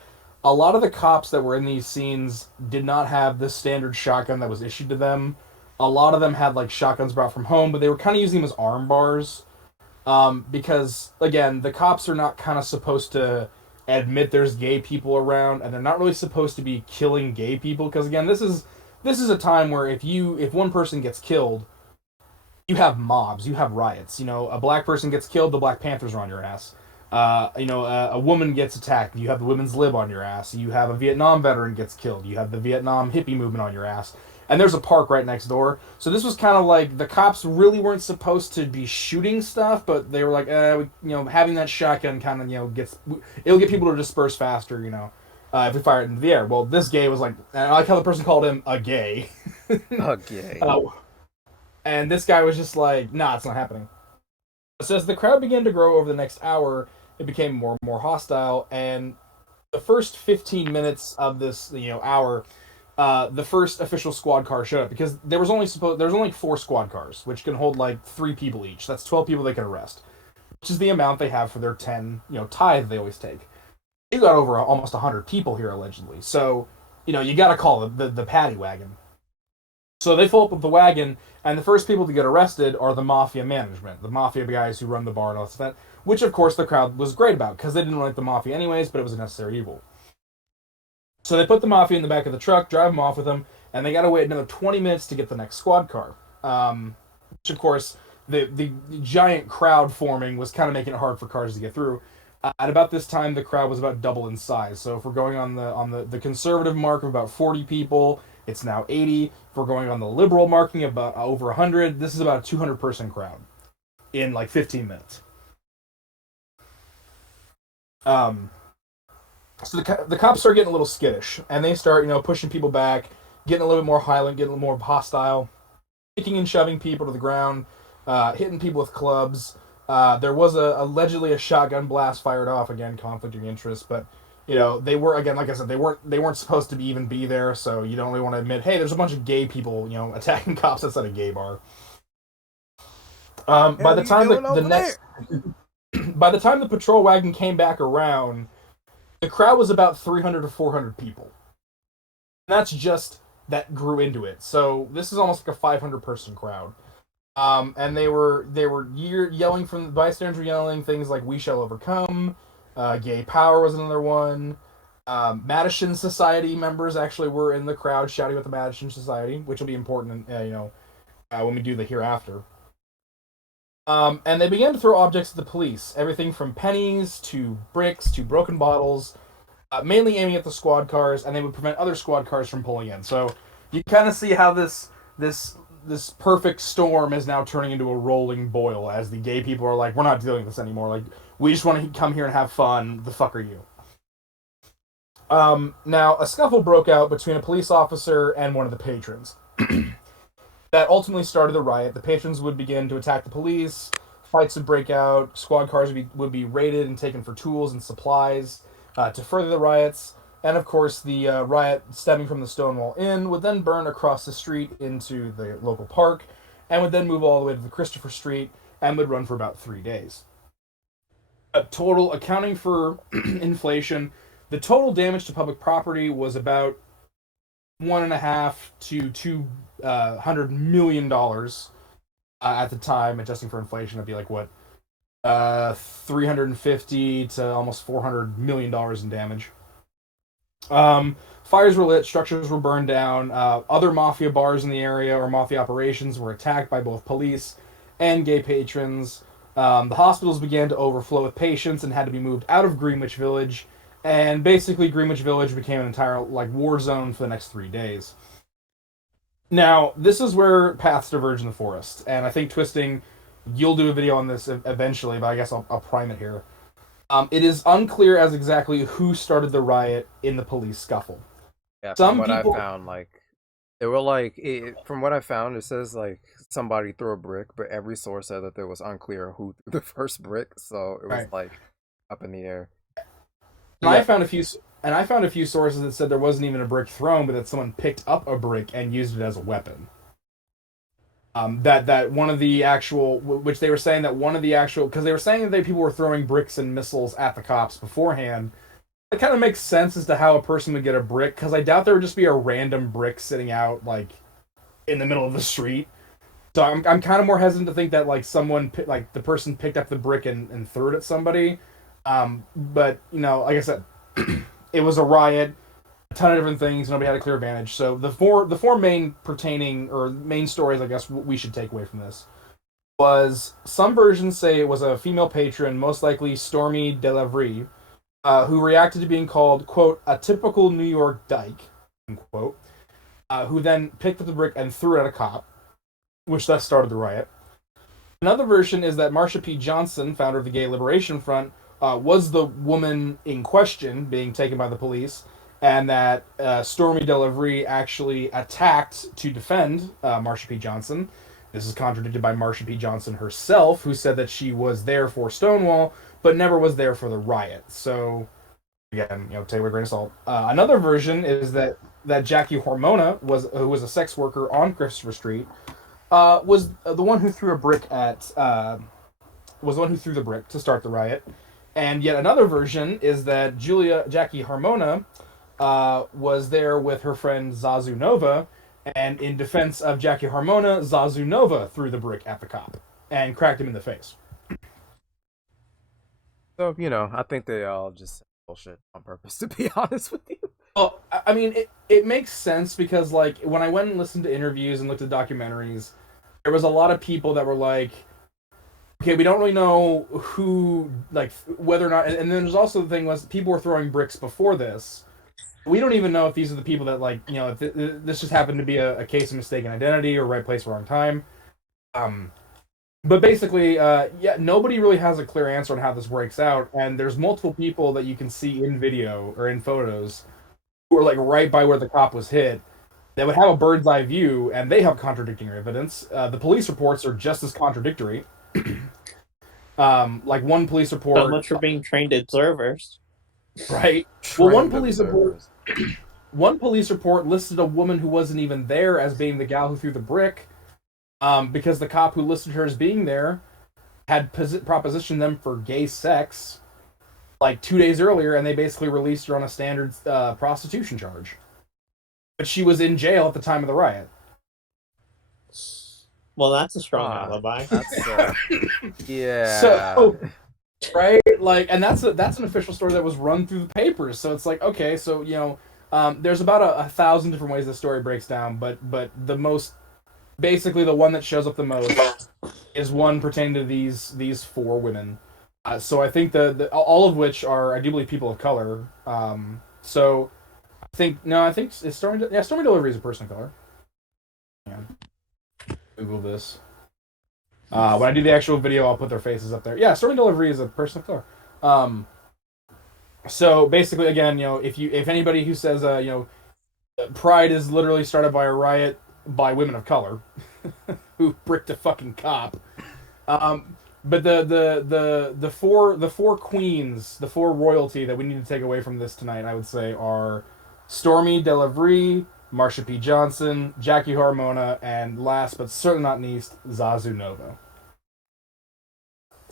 a lot of the cops that were in these scenes did not have the standard shotgun that was issued to them. A lot of them had like shotguns brought from home, but they were kind of using them as arm bars. Because again, the cops are not kind of supposed to admit there's gay people around, and they're not really supposed to be killing gay people, because again, this is a time where if one person gets killed, you have mobs, you have riots. A black person gets killed, the Black Panthers are on your ass. A woman gets attacked, you have the Women's Lib on your ass. You have a Vietnam veteran gets killed, you have the Vietnam hippie movement on your ass. And there's a park right next door. So this was kind of like, the cops really weren't supposed to be shooting stuff, but they were like, having that shotgun kind of, it'll get people to disperse faster, if we fire it into the air. Well, this gay was like, and I like how the person called him a gay. A gay. And this guy was just like, nah, it's not happening. So as the crowd began to grow over the next hour, it became more and more hostile, and the first 15 minutes of this, hour, the first official squad car showed up, because there was only 4 squad cars, which can hold like 3 people each. That's 12 people they can arrest, which is the amount they have for their 10, tithe they always take. You got over almost 100 people here allegedly, so you got to call the paddy wagon. So they pull up with the wagon, and the first people to get arrested are the Mafia management, the Mafia guys who run the bar and all that, which of course the crowd was great about, because they didn't like the Mafia anyways, but it was a necessary evil. So they put the Mafia in the back of the truck, drive them off with them, and they got to wait another 20 minutes to get the next squad car. Which of course, the giant crowd forming was kind of making it hard for cars to get through. At about this time, the crowd was about double in size. So if we're going on the conservative mark of about 40 people, it's now 80. If we're going on the liberal marking of about over 100, this is about a 200-person crowd in like 15 minutes. So the cops start getting a little skittish, and they start, pushing people back, getting a little bit more violent, getting a little more hostile, kicking and shoving people to the ground, hitting people with clubs. There was allegedly a shotgun blast fired off, again, conflicting interests, but they were, again, like I said, they weren't supposed to even be there, so you don't really want to admit, hey, there's a bunch of gay people, attacking cops outside a gay bar. By the time by the time the patrol wagon came back around, the crowd was about 300 to 400 people. And that's just that grew into it. So this is almost like a 500-person crowd. And they were yelling, from the bystanders were yelling things like "We shall overcome." Gay power was another one. Madison Society members actually were in the crowd shouting about the Madison Society, which will be important, when we do the hereafter. And they began to throw objects at the police, everything from pennies to bricks to broken bottles, mainly aiming at the squad cars, and they would prevent other squad cars from pulling in. So you kind of see how this perfect storm is now turning into a rolling boil, as the gay people are like, we're not dealing with this anymore. Like, we just want to come here and have fun. The fuck are you? Now, a scuffle broke out between a police officer and one of the patrons. That ultimately started the riot. The patrons would begin to attack the police, fights would break out, squad cars would be raided and taken for tools and supplies to further the riots, and of course the riot stemming from the Stonewall Inn would then burn across the street into the local park, and would then move all the way to the Christopher Street, and would run for about 3 days. Total, accounting for inflation, the total damage to public property was about $1.5 to $200 million at the time. Adjusting for inflation, it'd be like what, 350 to almost $400 million in damage. Fires were lit, structures were burned down. Other mafia bars in the area or mafia operations were attacked by both police and gay patrons. The hospitals began to overflow with patients and had to be moved out of Greenwich Village. And basically, Greenwich Village became an entire war zone for the next 3 days. Now, this is where paths diverge in the forest, and I think Twisting, you'll do a video on this eventually, but I guess I'll prime it here. It is unclear as exactly who started the riot in the police scuffle. Yeah, from what I found, they were from what I found, it says somebody threw a brick, but every source said that it was unclear who threw the first brick, so it was up in the air. And I found a few sources that said there wasn't even a brick thrown, but that someone picked up a brick and used it as a weapon. That one of the actual, which they were saying that one of the actual, because they were saying that people were throwing bricks and missiles at the cops beforehand. It kind of makes sense as to how a person would get a brick, because I doubt there would just be a random brick sitting out in the middle of the street. So I'm kind of more hesitant to think that someone the person picked up the brick and threw it at somebody. But like I said, it was a riot, a ton of different things. Nobody had a clear advantage. So the four main stories, I guess, we should take away from this was, some versions say it was a female patron, most likely Stormy Delavry, who reacted to being called, quote, a typical New York dyke, unquote, who then picked up the brick and threw it at a cop, which thus started the riot. Another version is that Marsha P. Johnson, founder of the Gay Liberation Front, was the woman in question being taken by the police, and that Stormy Delavry actually attacked to defend Marsha P. Johnson. This is contradicted by Marsha P. Johnson herself, who said that she was there for Stonewall, but never was there for the riot. So, again, take it with a grain of salt. Another version is that Jackie Hormona, who was a sex worker on Christopher Street, was the one who threw a brick was the one who threw the brick to start the riot. And yet another version is that Jackie Hormona was there with her friend Zazu Nova, and in defense of Jackie Hormona, Zazu Nova threw the brick at the cop and cracked him in the face. So, I think they all just said bullshit on purpose, to be honest with you. Well, I mean, it makes sense because, when I went and listened to interviews and looked at documentaries, there was a lot of people that were like, okay, we don't really know who, like, whether or not. And then there's also the thing was people were throwing bricks before this. We don't even know if these are the people that, like, if this just happened to be a case of mistaken identity or right place, wrong time. But basically, yeah, nobody really has a clear answer on how this breaks out, and there's multiple people that you can see in video or in photos who are like right by where the cop was hit. They would have a bird's eye view, and they have contradicting evidence. The police reports are just as contradictory. Like one police So report, much for being trained observers. right? Well, one Trained police observers. one police report listed a woman who wasn't even there as being the gal who threw the brick, because the cop who listed her as being there had propositioned them for gay sex like 2 days earlier, and they basically released her on a standard prostitution charge. But she was in jail at the time of the riot. Well, that's a strong Ah, alibi. That's yeah. So, right, like, and that's an official story that was run through the papers. So it's like, okay, so there's about 1,000 different ways the story breaks down, but the most, basically the one that shows up the most is one pertaining to these four women. So I think the all of which are, I do believe, people of color. So I think it's Stormy. Yeah, Stormy Delivery is a person of color. Yeah. Google this. When I do the actual video, I'll put their faces up there. Yeah, Stormy Delivery is a person of color. So basically, again, if anybody who says Pride is literally started by a riot by women of color who bricked a fucking cop. But the four queens, the four royalty that we need to take away from this tonight, I would say, are Stormy Delivery, Marsha P. Johnson, Jackie Hormona, and last but certainly not least, Zazu Nova.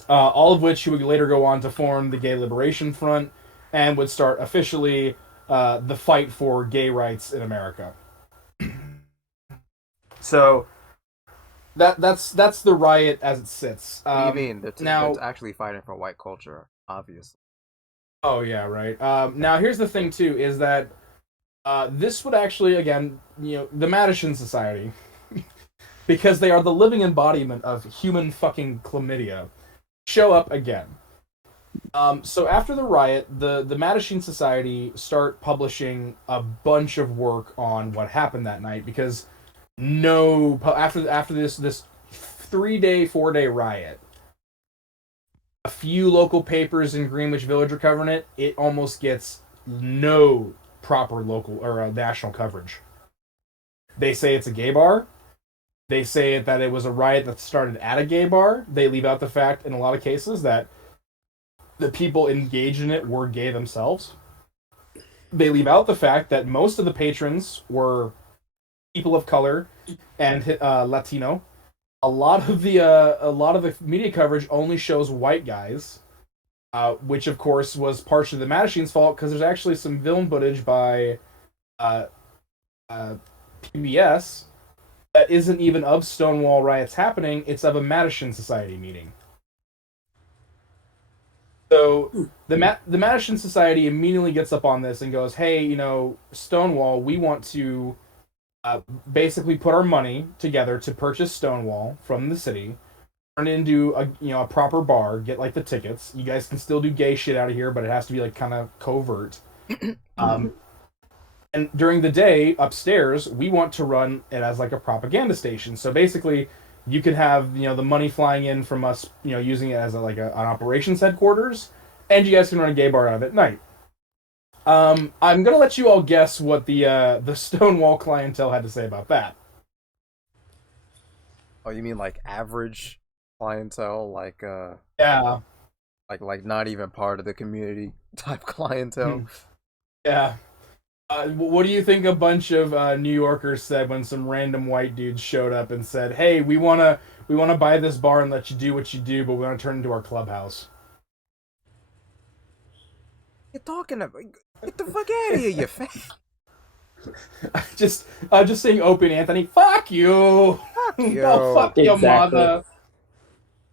All of which would later go on to form the Gay Liberation Front and would start officially the fight for gay rights in America. So that's the riot as it sits. What do you mean? Now, they're actually fighting for white culture, obviously. Oh yeah, right. Now here's the thing too, is that this would actually, again, the Madison Society, because they are the living embodiment of human fucking chlamydia, show up again. So after the riot, the Madison Society start publishing a bunch of work on what happened that night, because after this 4-day riot, a few local papers in Greenwich Village are covering it. It almost gets no proper local or national coverage. They say it's a gay bar. They say that it was a riot that started at a gay bar. They leave out the fact, in a lot of cases, that the people engaged in it were gay themselves. They leave out the fact that most of the patrons were people of color and Latino. A lot of the media coverage only shows white guys, which of course was partially the Madison's fault, because there's actually some film footage by PBS that isn't even of Stonewall riots happening. It's of a Madison Society meeting. So the Madison Society immediately gets up on this and goes, "Hey, Stonewall, we want to basically put our money together to purchase Stonewall from the city, turn it into a proper bar, get like the tickets. You guys can still do gay shit out of here, but it has to be like kind of covert. And during the day upstairs, we want to run it as like a propaganda station. So basically, you could have the money flying in from us, using it as an operations headquarters, and you guys can run a gay bar out of it at night." I'm gonna let you all guess what the Stonewall clientele had to say about that. Oh, you mean like average clientele, like Yeah, like not even part of the community type clientele? yeah. What do you think a bunch of New Yorkers said when some random white dudes showed up and said, "Hey, we wanna buy this bar and let you do what you do, but we want to turn it into our clubhouse"? You're talking about? Get the fuck out of here, you fat. just saying, Opie and Anthony, fuck you. Fuck you. Go fuck your Exactly. mother.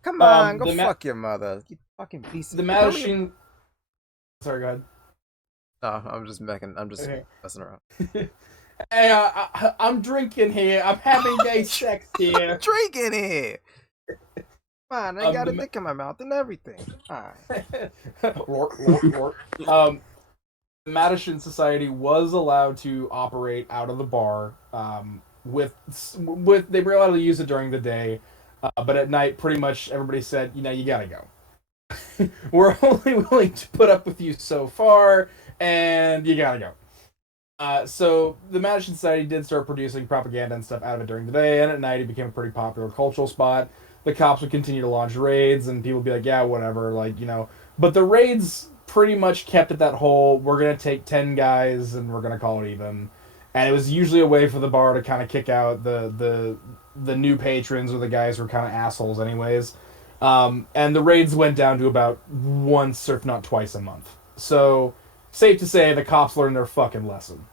Come on, go the fuck your mother. You fucking piece of The Madison. Sorry, go ahead. No, I'm just messing around. Hey, I'm drinking here. I'm having gay sex here. Drinking here. Man, I got a dick in my mouth and everything. Lork, lork, lork. The Madison Society was allowed to operate out of the bar. With they were allowed to use it during the day, but at night, pretty much everybody said, you gotta go. We're only willing to put up with you so far, and you gotta go. So the Madison Society did start producing propaganda and stuff out of it during the day, and at night it became a pretty popular cultural spot. The cops would continue to launch raids, and people would be like, yeah, whatever, But the raids pretty much kept it that whole, we're going to take 10 guys, and we're going to call it even. And it was usually a way for the bar to kind of kick out the new patrons, or the guys who were kind of assholes anyways. And the raids went down to about once, if not twice a month. So, safe to say, the cops learned their fucking lesson.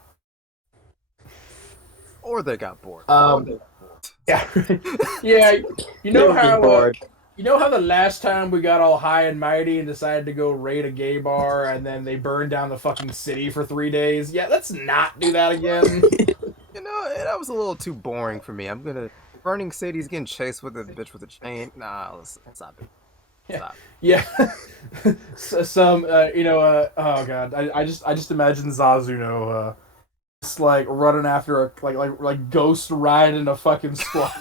Or they got bored. Yeah, yeah. You know how the last time we got all high and mighty and decided to go raid a gay bar, and then they burned down the fucking city for 3 days? Yeah, let's not do that again. That was a little too boring for me. Burning cities, getting chased with a bitch with a chain. Nah, let's stop it. Stop. Yeah. Oh god, I just imagine Zazuno, just like running after a ghost riding a fucking squad,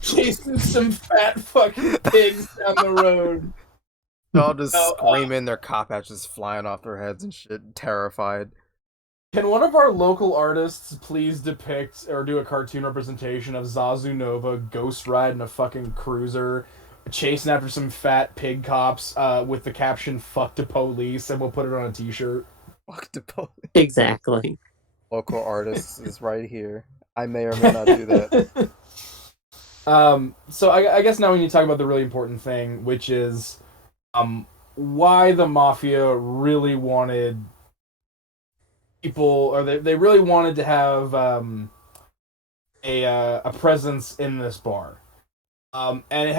chasing some fat fucking pigs down the road. They're all just screaming, their cop hats just flying off their heads and shit, terrified. Can one of our local artists please depict or do a cartoon representation of Zazu Nova ghost riding a fucking cruiser, chasing after some fat pig cops, with the caption "Fuck the police," and we'll put it on a t-shirt. Fuck the police. Exactly. Local artist is right here. I may or may not do that. So I guess now we need to talk about the really important thing, which is why the Mafia really wanted people, or they really wanted to have a presence in this bar. And it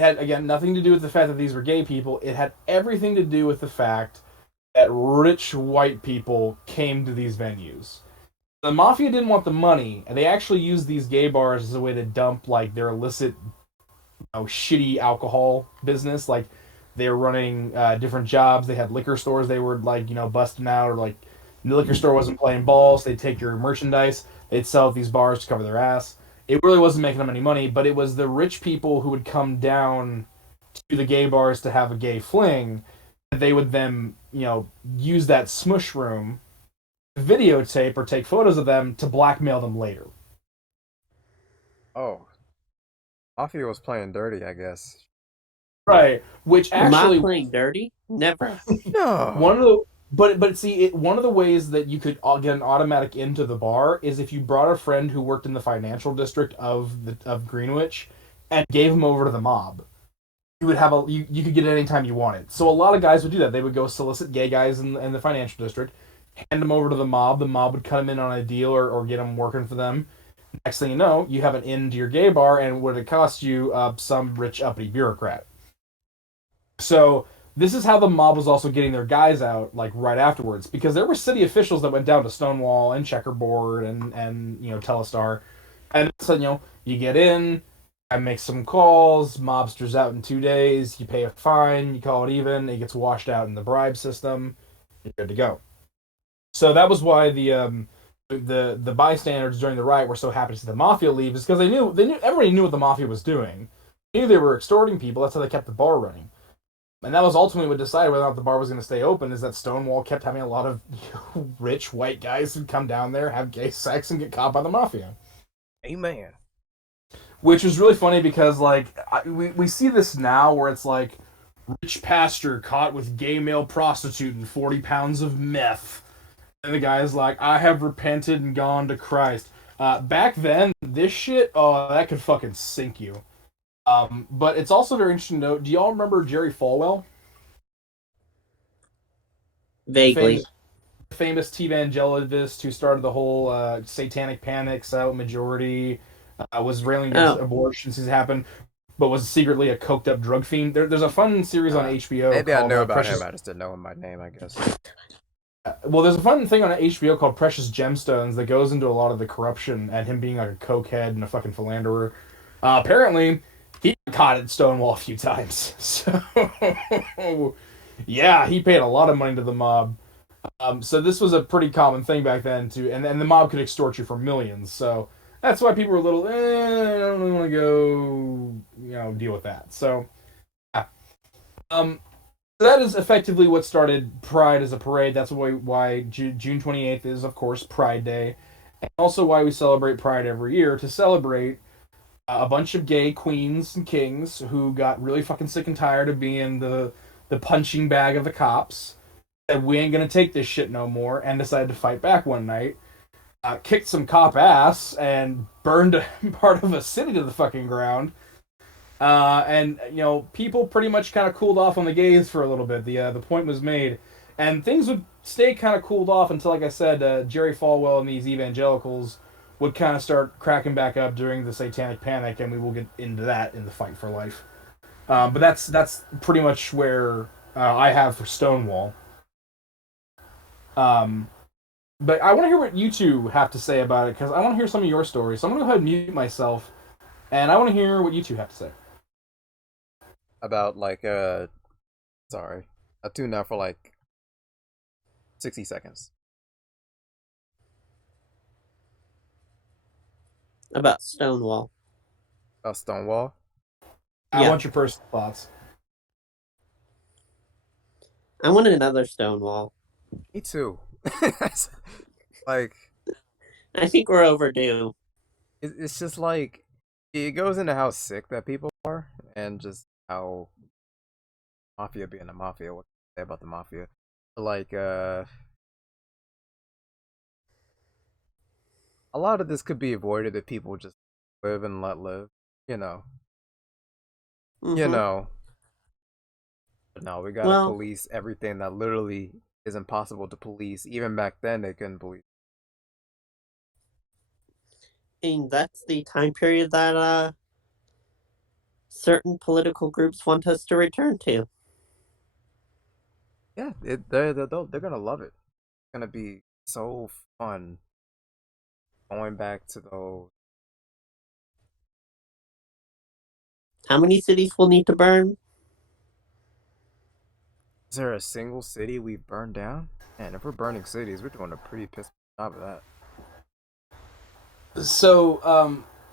had again nothing to do with the fact that these were gay people. It had everything to do with the fact that rich white people came to these venues. The Mafia didn't want the money, and they actually used these gay bars as a way to dump like their illicit, shitty alcohol business. Like, they were running different jobs. They had liquor stores they were busting out, or like the liquor store wasn't playing balls. They'd take your merchandise, they'd sell at these bars to cover their ass. It really wasn't making them any money, but it was the rich people who would come down to the gay bars to have a gay fling. They would then, use that smush room, videotape or take photos of them to blackmail them later. Oh. Mafia was playing dirty, I guess. Right, which actually... Not playing dirty? Never. No. One of the ways that you could get an automatic into the bar is if you brought a friend who worked in the financial district of Greenwich and gave him over to the mob. You would have you could get it anytime you wanted. So a lot of guys would do that. They would go solicit gay guys in the financial district, hand them over to the mob. The mob would cut them in on a deal or get them working for them. Next thing you know, you have an in to your gay bar, and what it cost you, some rich uppity bureaucrat. So this is how the mob was also getting their guys out, like, right afterwards, because there were city officials that went down to Stonewall and Checkerboard and Telestar, and so you get in. I make some calls, mobster's out in 2 days, you pay a fine, you call it even, it gets washed out in the bribe system, you're good to go. So that was why the bystanders during the riot were so happy to see the Mafia leave, is because they knew everybody knew what the Mafia was doing. They knew they were extorting people, that's how they kept the bar running. And that was ultimately what decided whether or not the bar was going to stay open, is that Stonewall kept having a lot of rich white guys who'd come down there, have gay sex, and get caught by the Mafia. Amen. Which was really funny because, we see this now where it's like, rich pastor caught with gay male prostitute and 40 pounds of meth. And the guy's like, I have repented and gone to Christ. Back then, this shit, that could fucking sink you. But it's also very interesting to note, do y'all remember Jerry Falwell? Vaguely. Famous evangelist who started the whole satanic panic, silent majority, was railing against abortion since it happened, but was secretly a coked up drug fiend. There's a fun series on HBO. Maybe I know about Precious... him, I just didn't know him by name, I guess. Well, there's a fun thing on HBO called Precious Gemstones that goes into a lot of the corruption and him being like a cokehead and a fucking philanderer. Apparently, he got caught at Stonewall a few times. So, yeah, he paid a lot of money to the mob. So this was a pretty common thing back then, too. And the mob could extort you for millions. So that's why people were a little, I don't really want to go, deal with that. So, yeah. That is effectively what started Pride as a parade. That's why June 28th is, of course, Pride Day. And also why we celebrate Pride every year, to celebrate a bunch of gay queens and kings who got really fucking sick and tired of being the punching bag of the cops. Said, we ain't gonna take this shit no more, and decided to fight back one night. Kicked some cop ass and burned part of a city to the fucking ground. And people pretty much kind of cooled off on the gays for a little bit. The point was made, and things would stay kind of cooled off until, like I said, Jerry Falwell and these evangelicals would kind of start cracking back up during the Satanic Panic, and we will get into that in the fight for life. But that's pretty much where I have for Stonewall. But I want to hear what you two have to say about it, because I want to hear some of your stories. So I'm going to go ahead and mute myself, and I want to hear what you two have to say. About, sorry. I tuned out for, 60 seconds. About Stonewall. About Stonewall? I want your personal thoughts. I wanted another Stonewall. Me too. I think we're overdue. It's just it goes into how sick that people are, and just how Mafia being the Mafia. What can I say about the Mafia? A lot of this could be avoided if people just live and let live. Mm-hmm. But no, we gotta police everything that literally is impossible to police. Even back then, they couldn't police. And that's the time period that certain political groups want us to return to. Yeah, they're gonna love it. It's gonna be so fun going back to those. How many cities will need to burn? Is there a single city we've burned down? Man, if we're burning cities, we're doing a pretty pissed job of that. So,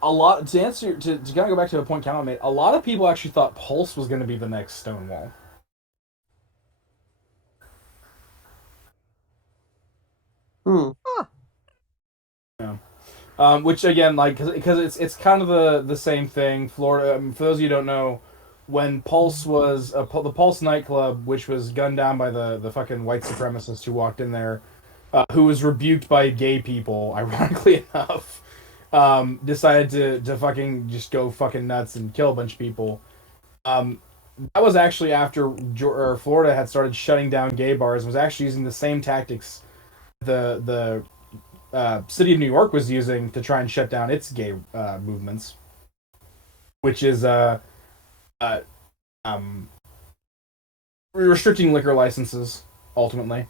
a lot to answer to kind of go back to a point Calvin made. A lot of people actually thought Pulse was going to be the next Stonewall. Huh. Yeah. Which again, because it's kind of the same thing. Florida. For those of you who don't know, when Pulse was the Pulse nightclub, which was gunned down by the fucking white supremacist who walked in there, who was rebuked by gay people, ironically enough. Decided to fucking just go fucking nuts and kill a bunch of people. That was actually after Florida had started shutting down gay bars. Was actually using the same tactics the city of New York was using to try and shut down its gay movements, which is restricting liquor licenses ultimately.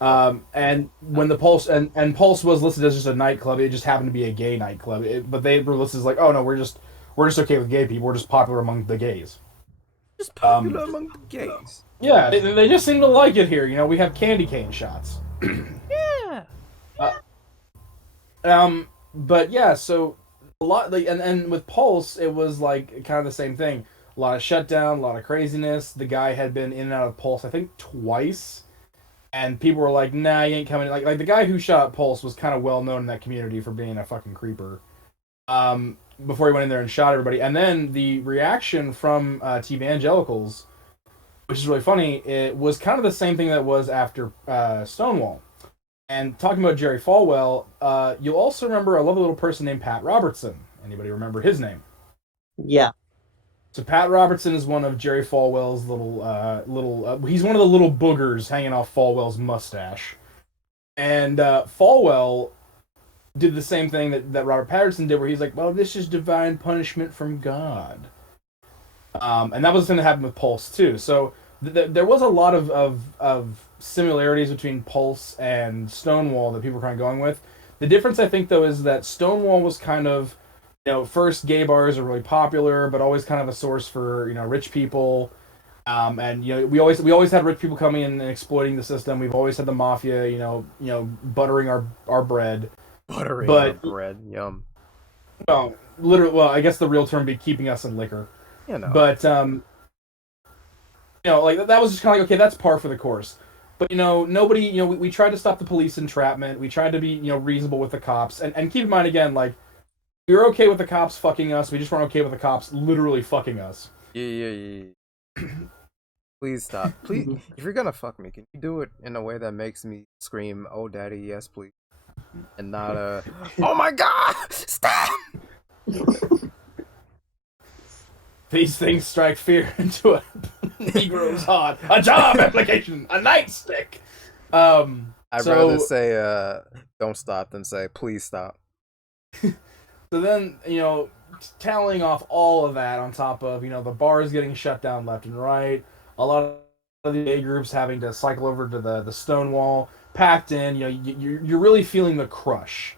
And when the Pulse and Pulse was listed as just a nightclub, it just happened to be a gay nightclub. But they were listed as oh no, we're just okay with gay people. We're just popular among the gays. Just popular among the gays. Yeah, they just seem to like it here. We have candy cane shots. Yeah. But yeah, so a lot and with Pulse, it was kind of the same thing. A lot of shutdown, a lot of craziness. The guy had been in and out of Pulse, I think, twice. And people were like, nah, you ain't coming. Like the guy who shot Pulse was kind of well known in that community for being a fucking creeper. Before he went in there and shot everybody. And then the reaction from evangelicals, which is really funny, it was kind of the same thing that was after Stonewall. And talking about Jerry Falwell, you'll also remember a lovely little person named Pat Robertson. Anybody remember his name? Yeah. So Pat Robertson is one of Jerry Falwell's he's one of the little boogers hanging off Falwell's mustache. And Falwell did the same thing that Robert Patterson did, where he's like, well, this is divine punishment from God. And that was the thing that happened with Pulse, too. So there was a lot of similarities between Pulse and Stonewall that people were kind of going with. The difference, I think, though, is that Stonewall was kind of first gay bars are really popular, but always kind of a source for rich people. And we always had rich people coming in and exploiting the system. We've always had the mafia, buttering our bread. Buttering our But bread, yum. well, literally, well, I guess the real term would be keeping us in liquor. But like that was just kind of like, okay, that's par for the course. But nobody, we tried to stop the police entrapment. We tried to be reasonable with the cops, and keep in mind again, like we were okay with the cops fucking us. We just weren't okay with the cops literally fucking us. Yeah. Please stop. Please, if you're gonna fuck me, can you do it in a way that makes me scream, "Oh, daddy, yes, please," and not "Oh my god, stop!" These things strike fear into a Negro's heart. A job application, a nightstick. I'd rather say "Don't stop" than say "Please stop." So then, tallying off all of that on top of, the bars getting shut down left and right, a lot of the gay groups having to cycle over to the Stonewall, packed in, you're really feeling the crush.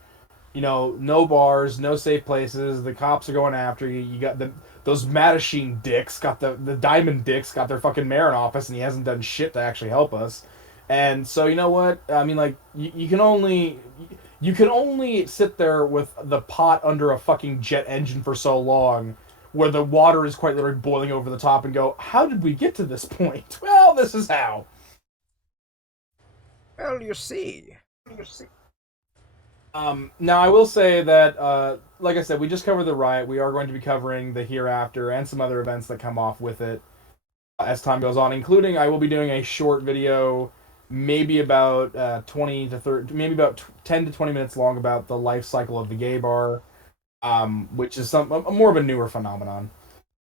No bars, no safe places, the cops are going after you, you got those Mattachine dicks, got the Diamond dicks, got their fucking mayor in office, and he hasn't done shit to actually help us. And so, you know what? I mean, like, you can only sit there with the pot under a fucking jet engine for so long, where the water is quite literally boiling over the top, and go, how did we get to this point? Well, this is how. Well, you see. Now I will say that, like I said, we just covered the riot. We are going to be covering the hereafter and some other events that come off with it as time goes on, including I will be doing a short video, maybe about 20 to 30, maybe about 10 to 20 minutes long, about the life cycle of the gay bar, which is more of a newer phenomenon.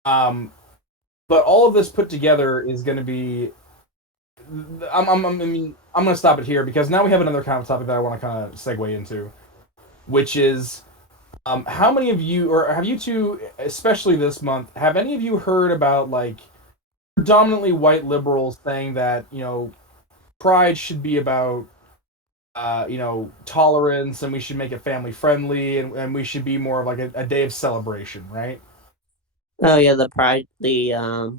But all of this put together is going to be. I'm going to stop it here because now we have another kind of topic that I want to kind of segue into, which is, how many of you, or have you two, especially this month, have any of you heard about like predominantly white liberals saying that Pride should be about tolerance, and we should make it family friendly, and we should be more of like a day of celebration, right? Oh yeah, the Pride, the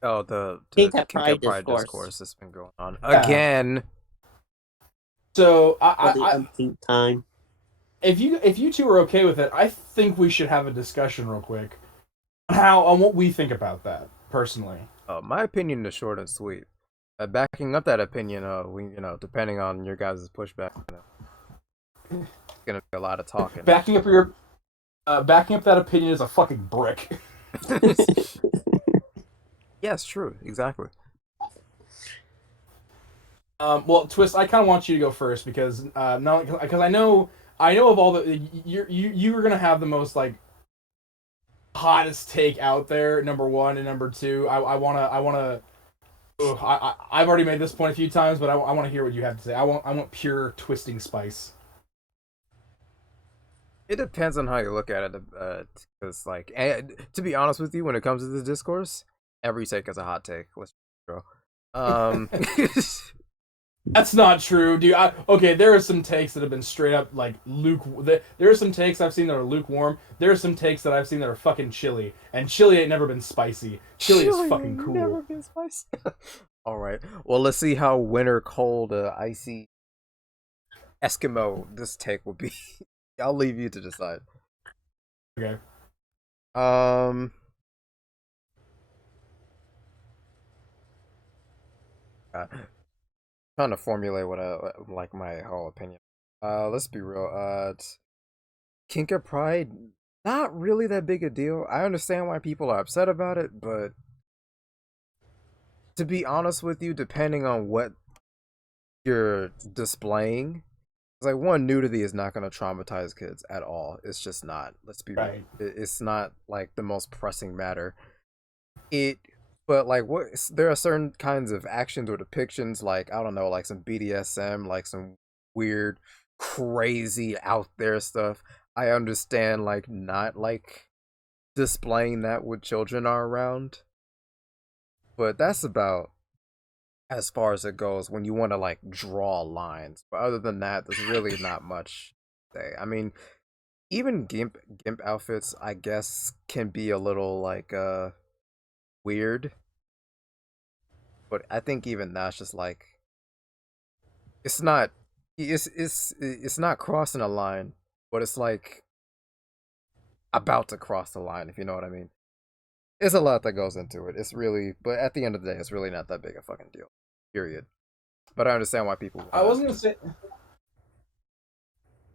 the Kink Kink at Pride Pride discourse. discourse has been going on again. So for the umpteenth time. If you two are okay with it, I think we should have a discussion real quick on what we think about that personally. My opinion is short and sweet. Backing up that opinion, we depending on your guys' pushback, it's gonna be a lot of talking. Backing up that opinion is a fucking brick. Yes, true, exactly. Well, Twist, I kind of want you to go first because I know of all the you are gonna have the most like hottest take out there. Number one and number two, I've already made this point a few times, but I want to hear what you have to say. I want pure twisting spice. It depends on how you look at it, because to be honest with you, when it comes to this discourse, every take is a hot take. Let's go. That's not true, dude. Okay, there are some takes that have been straight up like there are some takes I've seen that are lukewarm. There are some takes that I've seen that are fucking chili, and chili ain't never been spicy. Chili is fucking cool. Never been spicy. All right. Well, let's see how winter cold, icy Eskimo this take will be. I'll leave you to decide. Okay. Trying to formulate what I like my whole opinion. Let's be real. Kink at Pride, not really that big a deal. I understand why people are upset about it, but to be honest with you, depending on what you're displaying, it's like one, nudity is not going to traumatize kids at all. It's just not. Let's be real. It's not like the most pressing matter. But like, there are certain kinds of actions or depictions, like I don't know, like some BDSM, like some weird, crazy, out there stuff. I understand, like, not like displaying that when children are around, but that's about as far as it goes when you want to like draw lines. But other than that, there's really not much to say. I mean, even gimp outfits, I guess, can be a little like weird. But I think even that's just like it's not it's not crossing a line, but it's like about to cross the line, if you know what I mean. There's a lot that goes into it. It's really, but at the end of the day, it's really not that big a fucking deal. Period. But I understand why people. I wasn't gonna say.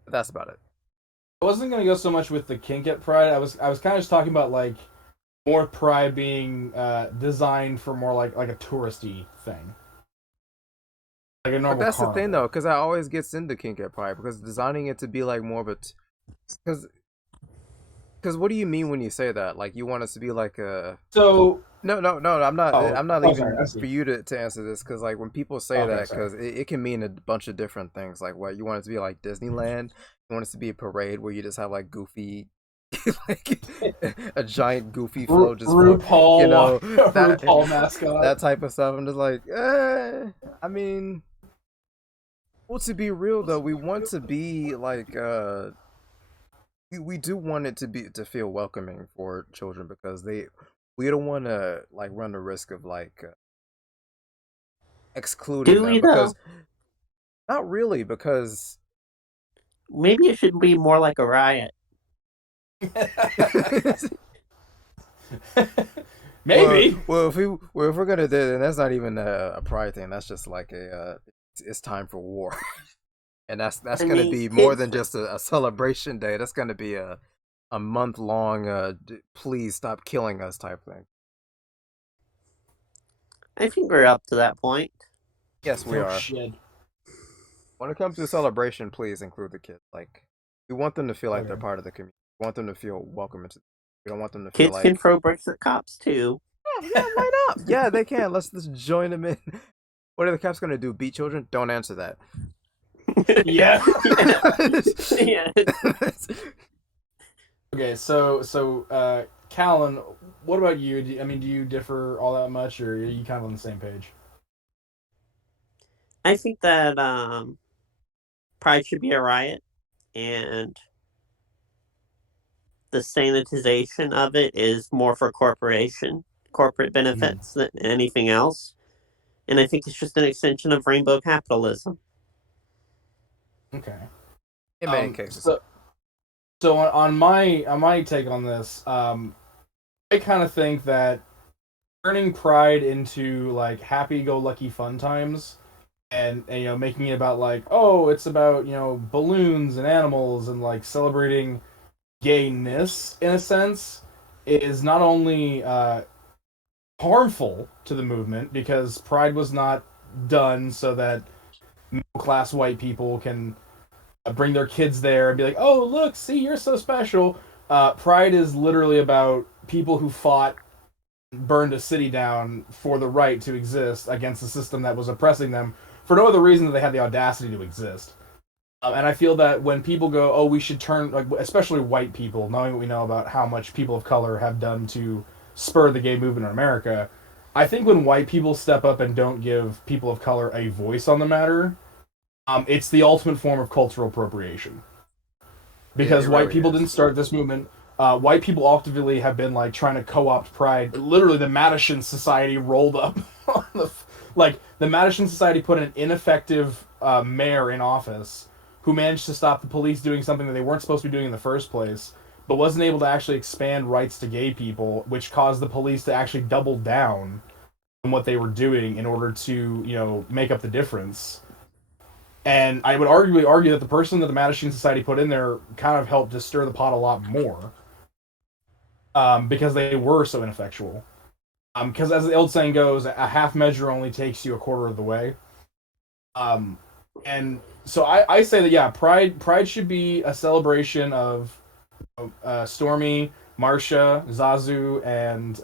But that's about it. I wasn't gonna go so much with the kink at Pride. I was kind of just talking about like more Pride being designed for more like a touristy thing, like a normal. But that's carnival. the thing though, because I always gets into kink at Pride because designing it to be like more of a, because what do you mean when you say that? Like you want us to be like a no. I'm not. I'm not leaving for you to answer this because like when people say that, because it can mean a bunch of different things. Like what you want it to be like Disneyland. You want it to be a parade where you just have like goofy, like a giant goofy float, just RuPaul, you know, that, RuPaul mascot, that type of stuff. I'm just like, I mean, well, to be real though, we want to be like we do want it to feel welcoming for children because we don't want to like run the risk of like excluding them because not really because maybe it should be more like a riot. Maybe. Well, if we're gonna do it, then that's not even a pride thing. That's just like it's time for war. And that's going to be more than just a celebration day. That's going to be a month long please stop killing us type thing. I think we're up to that point. Yes, we are. Shit. When it comes to a celebration, please include the kids. Like we want them to feel like they're part of the community. We want them to feel welcome into. We don't want them to feel kids like can throw bricks at cops too. Yeah, why not? Yeah, they can. Let's just join them in. What are the cops going to do? Beat children? Don't answer that. Yeah. Yeah. Okay, so Callan, what about you? Do you differ all that much, or are you kind of on the same page? I think that Pride should be a riot, and the sanitization of it is more for corporate benefits than anything else. And I think it's just an extension of rainbow capitalism. Okay. In many cases. So on my take on this, I kind of think that turning Pride into like happy-go-lucky fun times, and you know making it about like it's about balloons and animals and like celebrating gayness in a sense is not only harmful to the movement because Pride was not done so that middle-class white people can bring their kids there and be like, oh, look, see, you're so special. Pride is literally about people who fought, burned a city down for the right to exist against the system that was oppressing them for no other reason than they had the audacity to exist. And I feel that when people go, we should turn, like, especially white people, knowing what we know about how much people of color have done to spur the gay movement in America, I think when white people step up and don't give people of color a voice on the matter, it's the ultimate form of cultural appropriation. Because white people didn't start this movement. White people actively have been like trying to co-opt Pride. Literally, the Madison Society rolled up on the Madison Society put an ineffective mayor in office who managed to stop the police doing something that they weren't supposed to be doing in the first place, but wasn't able to actually expand rights to gay people, which caused the police to actually double down on what they were doing in order to make up the difference. And I would arguably argue that the person that the Madison Society put in there kind of helped to stir the pot a lot more. Because they were so ineffectual. Because as the old saying goes, a half measure only takes you a quarter of the way. And so I say that, yeah, Pride should be a celebration of Stormy, Marsha, Zazu, and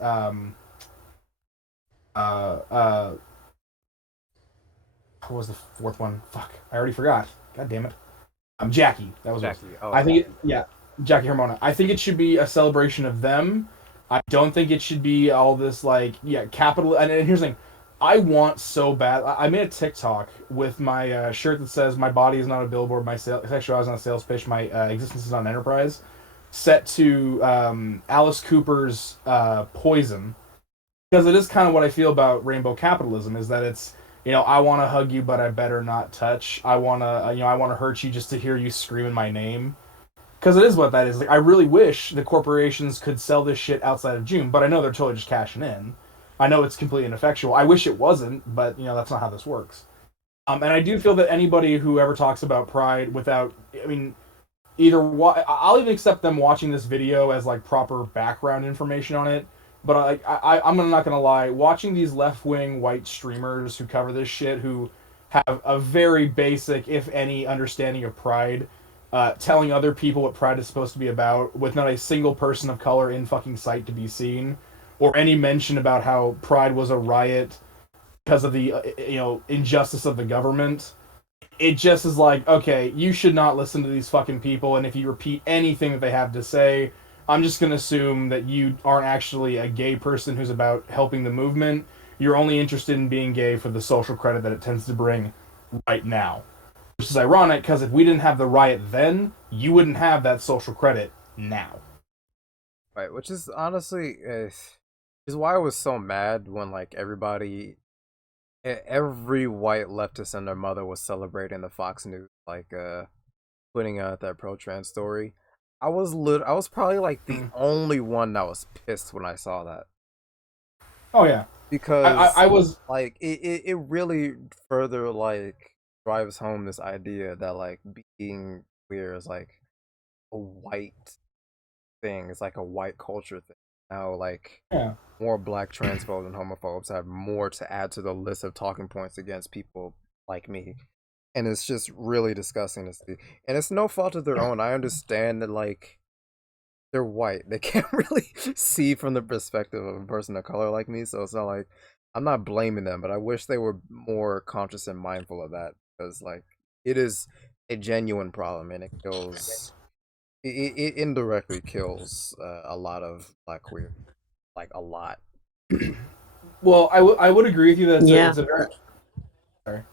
what was the fourth one? Fuck, I already forgot. God damn it. Jackie. That was Jackie. I think Jackie Harmona. I think it should be a celebration of them. I don't think it should be all this capital. And here's the thing: I want so bad. I made a TikTok with my shirt that says "My body is not a billboard. My sexuality is not a sales pitch. My existence is not an enterprise." Set to Alice Cooper's "Poison," because it is kind of what I feel about rainbow capitalism. Is that it's, I want to hug you, but I better not touch. I want to I want to hurt you just to hear you screaming my name. Because it is what that is. Like, I really wish the corporations could sell this shit outside of June, but I know they're totally just cashing in. I know it's completely ineffectual. I wish it wasn't, but that's not how this works. And I do feel that anybody who ever talks about Pride without, I mean, I'll even accept them watching this video as like proper background information on it. But I'm not gonna lie, watching these left wing white streamers who cover this shit, who have a very basic, if any, understanding of Pride, telling other people what Pride is supposed to be about, with not a single person of color in fucking sight to be seen, or any mention about how Pride was a riot because of the injustice of the government. It just is like, okay, you should not listen to these fucking people, and if you repeat anything that they have to say, I'm just going to assume that you aren't actually a gay person who's about helping the movement. You're only interested in being gay for the social credit that it tends to bring right now. Which is ironic, because if we didn't have the riot then, you wouldn't have that social credit now. Right, which is honestly is why I was so mad when like every white leftist and their mother was celebrating the Fox News, like putting out that pro trans story. I was probably like the only one that was pissed when I saw that. Oh yeah, because I was like it really further like drives home this idea that like being queer is like a white thing. It's like a white culture thing. Now like more black transphobes and homophobes have more to add to the list of talking points against people like me. And it's just really disgusting to see. And it's no fault of their own. I understand that like they're white. They can't really see from the perspective of a person of color like me. So it's not like I'm not blaming them, but I wish they were more conscious and mindful of that, because like it is a genuine problem, and it indirectly kills a lot of black queer, like a lot. Well, I would agree with you that it's a very... Sorry.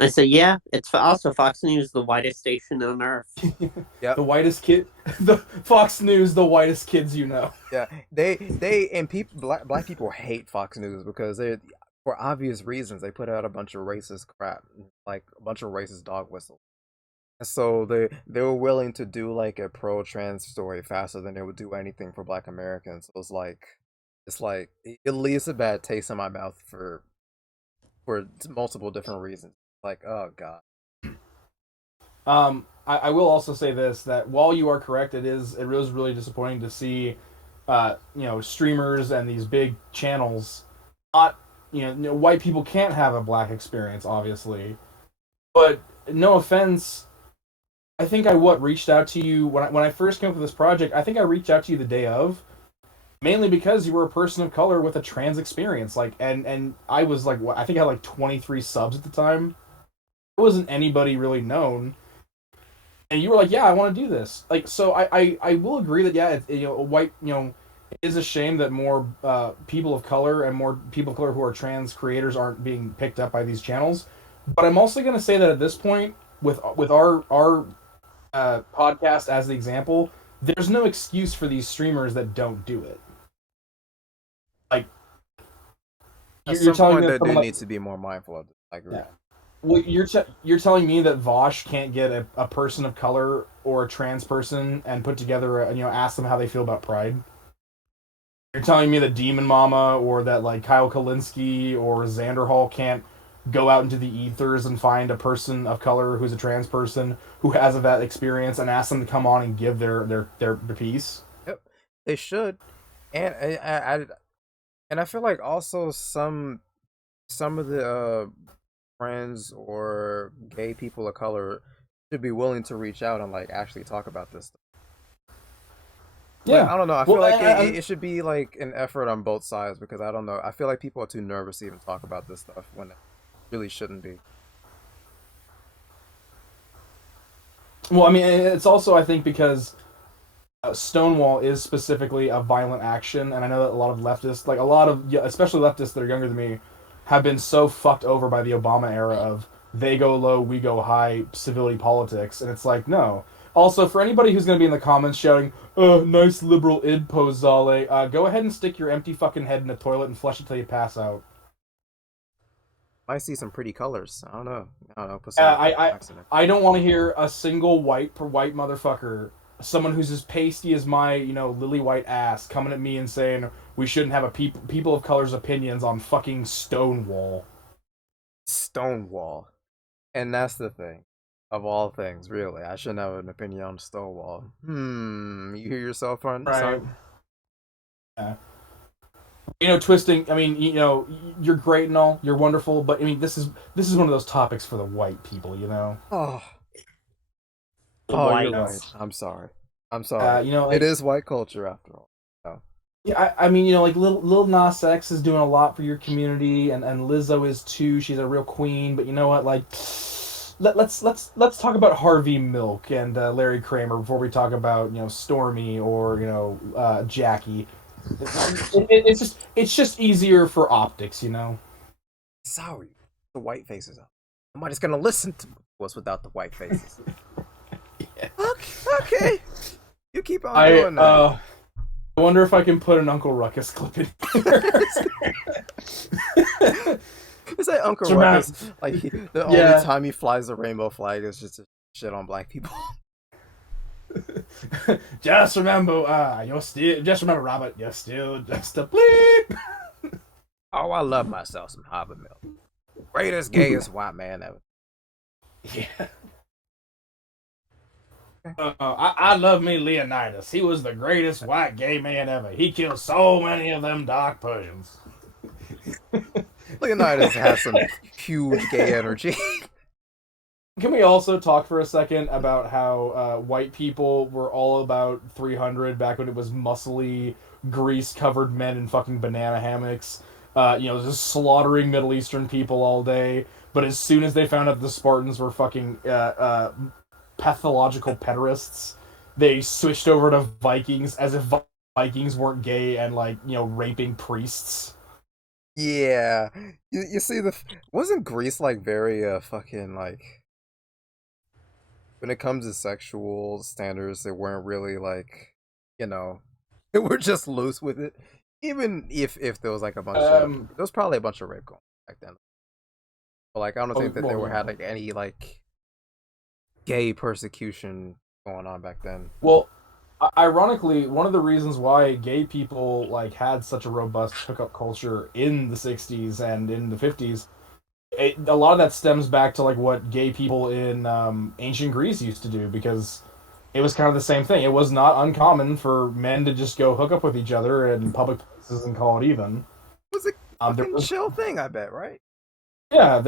I said, yeah, it's also Fox News, the whitest station on earth. Yep. The whitest kid, the Fox News, the whitest kids you know. Yeah, they and people, black people hate Fox News because they, for obvious reasons, they put out a bunch of racist crap, like a bunch of racist dog whistles. So they were willing to do like a pro trans story faster than they would do anything for Black Americans. So it's like it leaves a bad taste in my mouth for multiple different reasons. Like, oh god. I will also say this, that while you are correct, it was really disappointing to see streamers and these big channels not, white people can't have a black experience, obviously. But no offense, I think I reached out to you when I first came up with this project. I think I reached out to you the day of, mainly because you were a person of color with a trans experience. Like, and I was like, I think I had like 23 subs at the time. There wasn't anybody really known, and you were like, yeah, I want to do this. Like, so I will agree that white, it is a shame that more people of color and more people of color who are trans creators aren't being picked up by these channels. But I'm also going to say that at this point, with our podcast as the example, there's no excuse for these streamers that don't do it. Like, you're telling me that they need to be more mindful of this. I agree. Yeah. Well, you're telling me that Vosh can't get a person of color or a trans person and put together ask them how they feel about Pride? You're telling me that Demon Mama or that like Kyle Kalinske or Xander Hall can't go out into the ethers and find a person of color who's a trans person who has that experience and ask them to come on and give their piece? Yep, they should. And I feel like also some of the friends or gay people of color should be willing to reach out and like actually talk about this stuff. Yeah, like, I don't know. I feel like it should be like an effort on both sides, because I don't know. I feel like people are too nervous to even talk about this stuff when it really shouldn't be. Well, I mean, it's also, I think, because Stonewall is specifically a violent action, and I know that a lot of leftists, like a lot of, especially leftists that are younger than me, have been so fucked over by the Obama era of they go low, we go high civility politics, and it's like, no. Also, for anybody who's going to be in the comments shouting, nice liberal id pose, Zale, go ahead and stick your empty fucking head in the toilet and flush it till you pass out. I see some pretty colors. I don't know. Put Yeah, some I don't want to hear a single white motherfucker, someone who's as pasty as my, lily white ass, coming at me and saying we shouldn't have a people of color's opinions on fucking Stonewall. Stonewall. And that's the thing. Of all things, really. I shouldn't have an opinion on Stonewall. You hear yourself on right? Yeah. Twisting. I mean, you're great and all. You're wonderful, but I mean, this is one of those topics for the white people. Oh, White. You're right. I'm sorry. It is white culture after all. Oh. Yeah, I mean, like Lil Nas X is doing a lot for your community, and Lizzo is too. She's a real queen. But you know what? Like, let's talk about Harvey Milk and Larry Kramer before we talk about Stormy or Jackie. It's just easier for optics, Sorry, the white faces. Nobody's gonna listen to us without the white faces. Yeah. Okay. You keep on doing that. I wonder if I can put an Uncle Ruckus clip in here. Is that Uncle Ruckus? Like the only time he flies the rainbow flag is just to shit on black people. Just remember, Robert, you're still just a bleep. Oh, I love myself some Harvey Milk. Greatest, gayest white man ever. Yeah. I love me Leonidas. He was the greatest white gay man ever. He killed so many of them dark Persians. Leonidas has some huge gay energy. Can we also talk for a second about how white people were all about 300 back when it was muscly, grease-covered men in fucking banana hammocks, just slaughtering Middle Eastern people all day. But as soon as they found out the Spartans were fucking pathological pederasts, they switched over to Vikings as if Vikings weren't gay and raping priests. Yeah, you see wasn't Greece very fucking when it comes to sexual standards, they weren't really they were just loose with it. Even if there was a bunch of there was probably a bunch of rape going back then. But I don't think that they had any gay persecution going on back then. Well, ironically, one of the reasons why gay people had such a robust hookup culture in the 60s and in the 50s, a lot of that stems back to what gay people in ancient Greece used to do, because it was kind of the same thing. It was not uncommon for men to just go hook up with each other in public places and call it even. It was a chill thing, I bet, right? Yeah,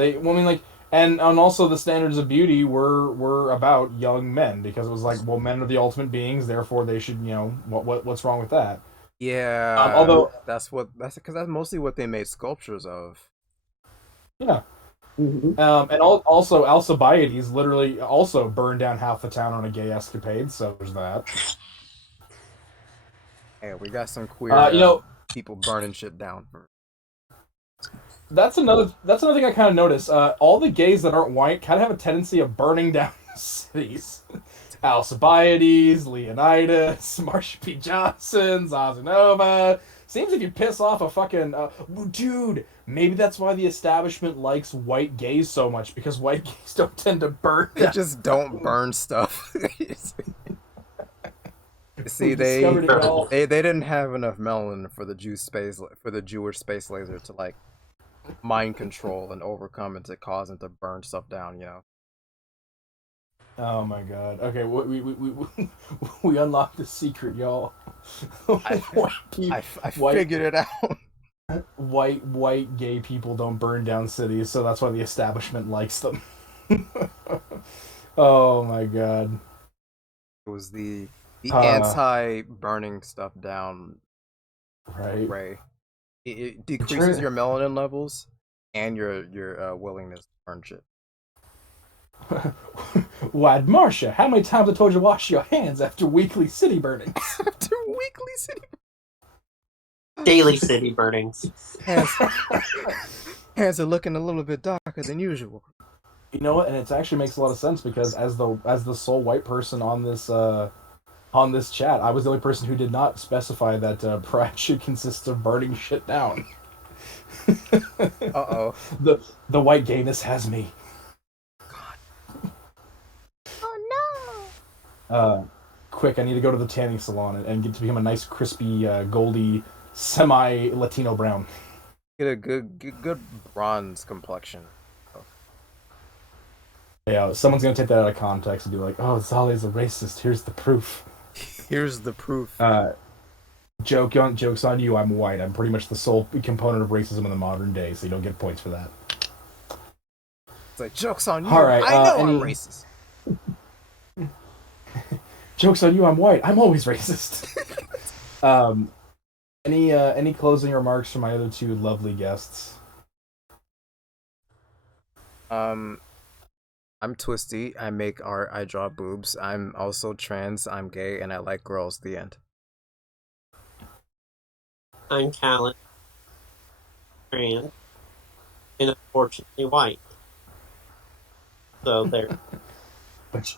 and also the standards of beauty were about young men, because it was men are the ultimate beings, therefore they should, what's wrong with that? Yeah, although that's because that's mostly what they made sculptures of. Yeah. Mm-hmm. And also Alcibiades literally also burned down half the town on a gay escapade, so there's that. Hey, we got some queer people burning shit down. That's another thing I kind of noticed. All the gays that aren't white kind of have a tendency of burning down cities. Alcibiades, Leonidas, Marsha P. Johnson, Zazanova. Seems if you piss off a fucking... dude, maybe that's why the establishment likes white gays so much, because white gays don't tend to burn. They just don't burn stuff. See, they didn't have enough melanin for the Jewish space laser to mind control and overcome and to cause them to burn stuff down, Oh my god. Okay, we unlocked the secret, y'all. I figured it out. White gay people don't burn down cities, so that's why the establishment likes them. Oh my god. It was the anti-burning stuff down ray. It decreases your melanin levels and your willingness to burn shit. Why, Marcia, how many times I told you to wash your hands after weekly city burnings? After weekly city Daily city burnings. hands are looking a little bit darker than usual. You know what? And it actually makes a lot of sense because as the sole white person on this chat, I was the only person who did not specify that pride should consist of burning shit down. Uh-oh. The white gayness has me. Oh no! Quick, I need to go to the tanning salon and get to become a nice, crispy, goldy, semi-Latino brown. Get a good bronze complexion. Yeah, someone's gonna take that out of context and be like, "Oh, Zale's a racist. Here's the proof." Here's the proof. Jokes on you. I'm white. I'm pretty much the sole component of racism in the modern day, so you don't get points for that. It's like, joke's on you. All right, I know I'm racist. Joke's on you. I'm white. I'm always racist. Any closing remarks from my other two lovely guests? I'm twisty. I make art. I draw boobs. I'm also trans. I'm gay, and I like girls. The end. I'm Callan, trans, and unfortunately white. So there. But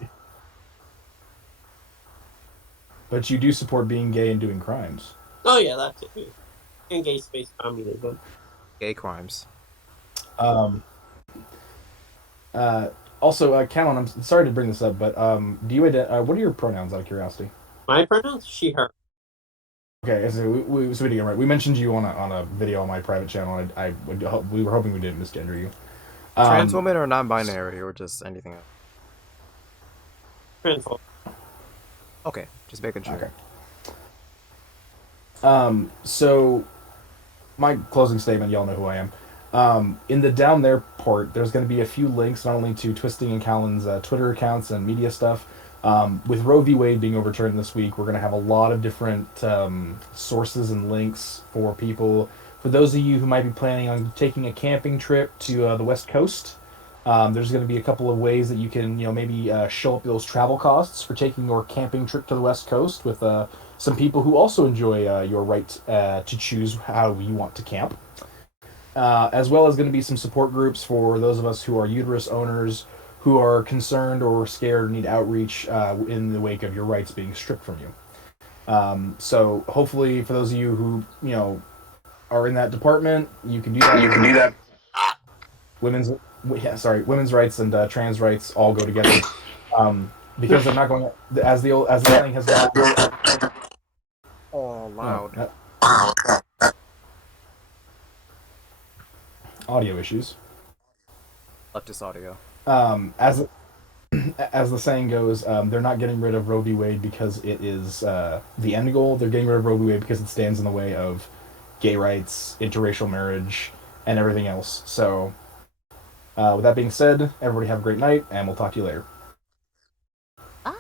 you do support being gay and doing crimes. Oh yeah, that's it. And gay space communism. Gay crimes. Also, Callan, I'm sorry to bring this up, but do you what are your pronouns out of curiosity? My pronouns, she, her. Okay, so we did get right. We mentioned you on a video on my private channel. We were hoping we didn't misgender you. Trans woman or non-binary or just anything else? Trans. Okay, just making sure. Okay. So my closing statement, y'all know who I am. In the down there part, there's going to be a few links not only to Twisting and Callan's Twitter accounts and media stuff. With Roe v. Wade being overturned this week, we're going to have a lot of different sources and links for people. For those of you who might be planning on taking a camping trip to the West Coast, there's going to be a couple of ways that you can, maybe show up those travel costs for taking your camping trip to the West Coast with some people who also enjoy your right to choose how you want to camp. As well as going to be some support groups for those of us who are uterus owners who are concerned or scared or need outreach in the wake of your rights being stripped from you. So hopefully for those of you who, are in that department, you can do that. Women's rights and trans rights all go together. Because they're not going, as the thing has gone. Oh, loud. Audio issues. Leftist audio. As the saying goes, they're not getting rid of Roe v. Wade because it is the end goal. They're getting rid of Roe v. Wade because it stands in the way of gay rights, interracial marriage, and everything else. So, with that being said, everybody have a great night, and we'll talk to you later. Bye.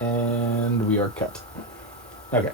And we are cut. Okay.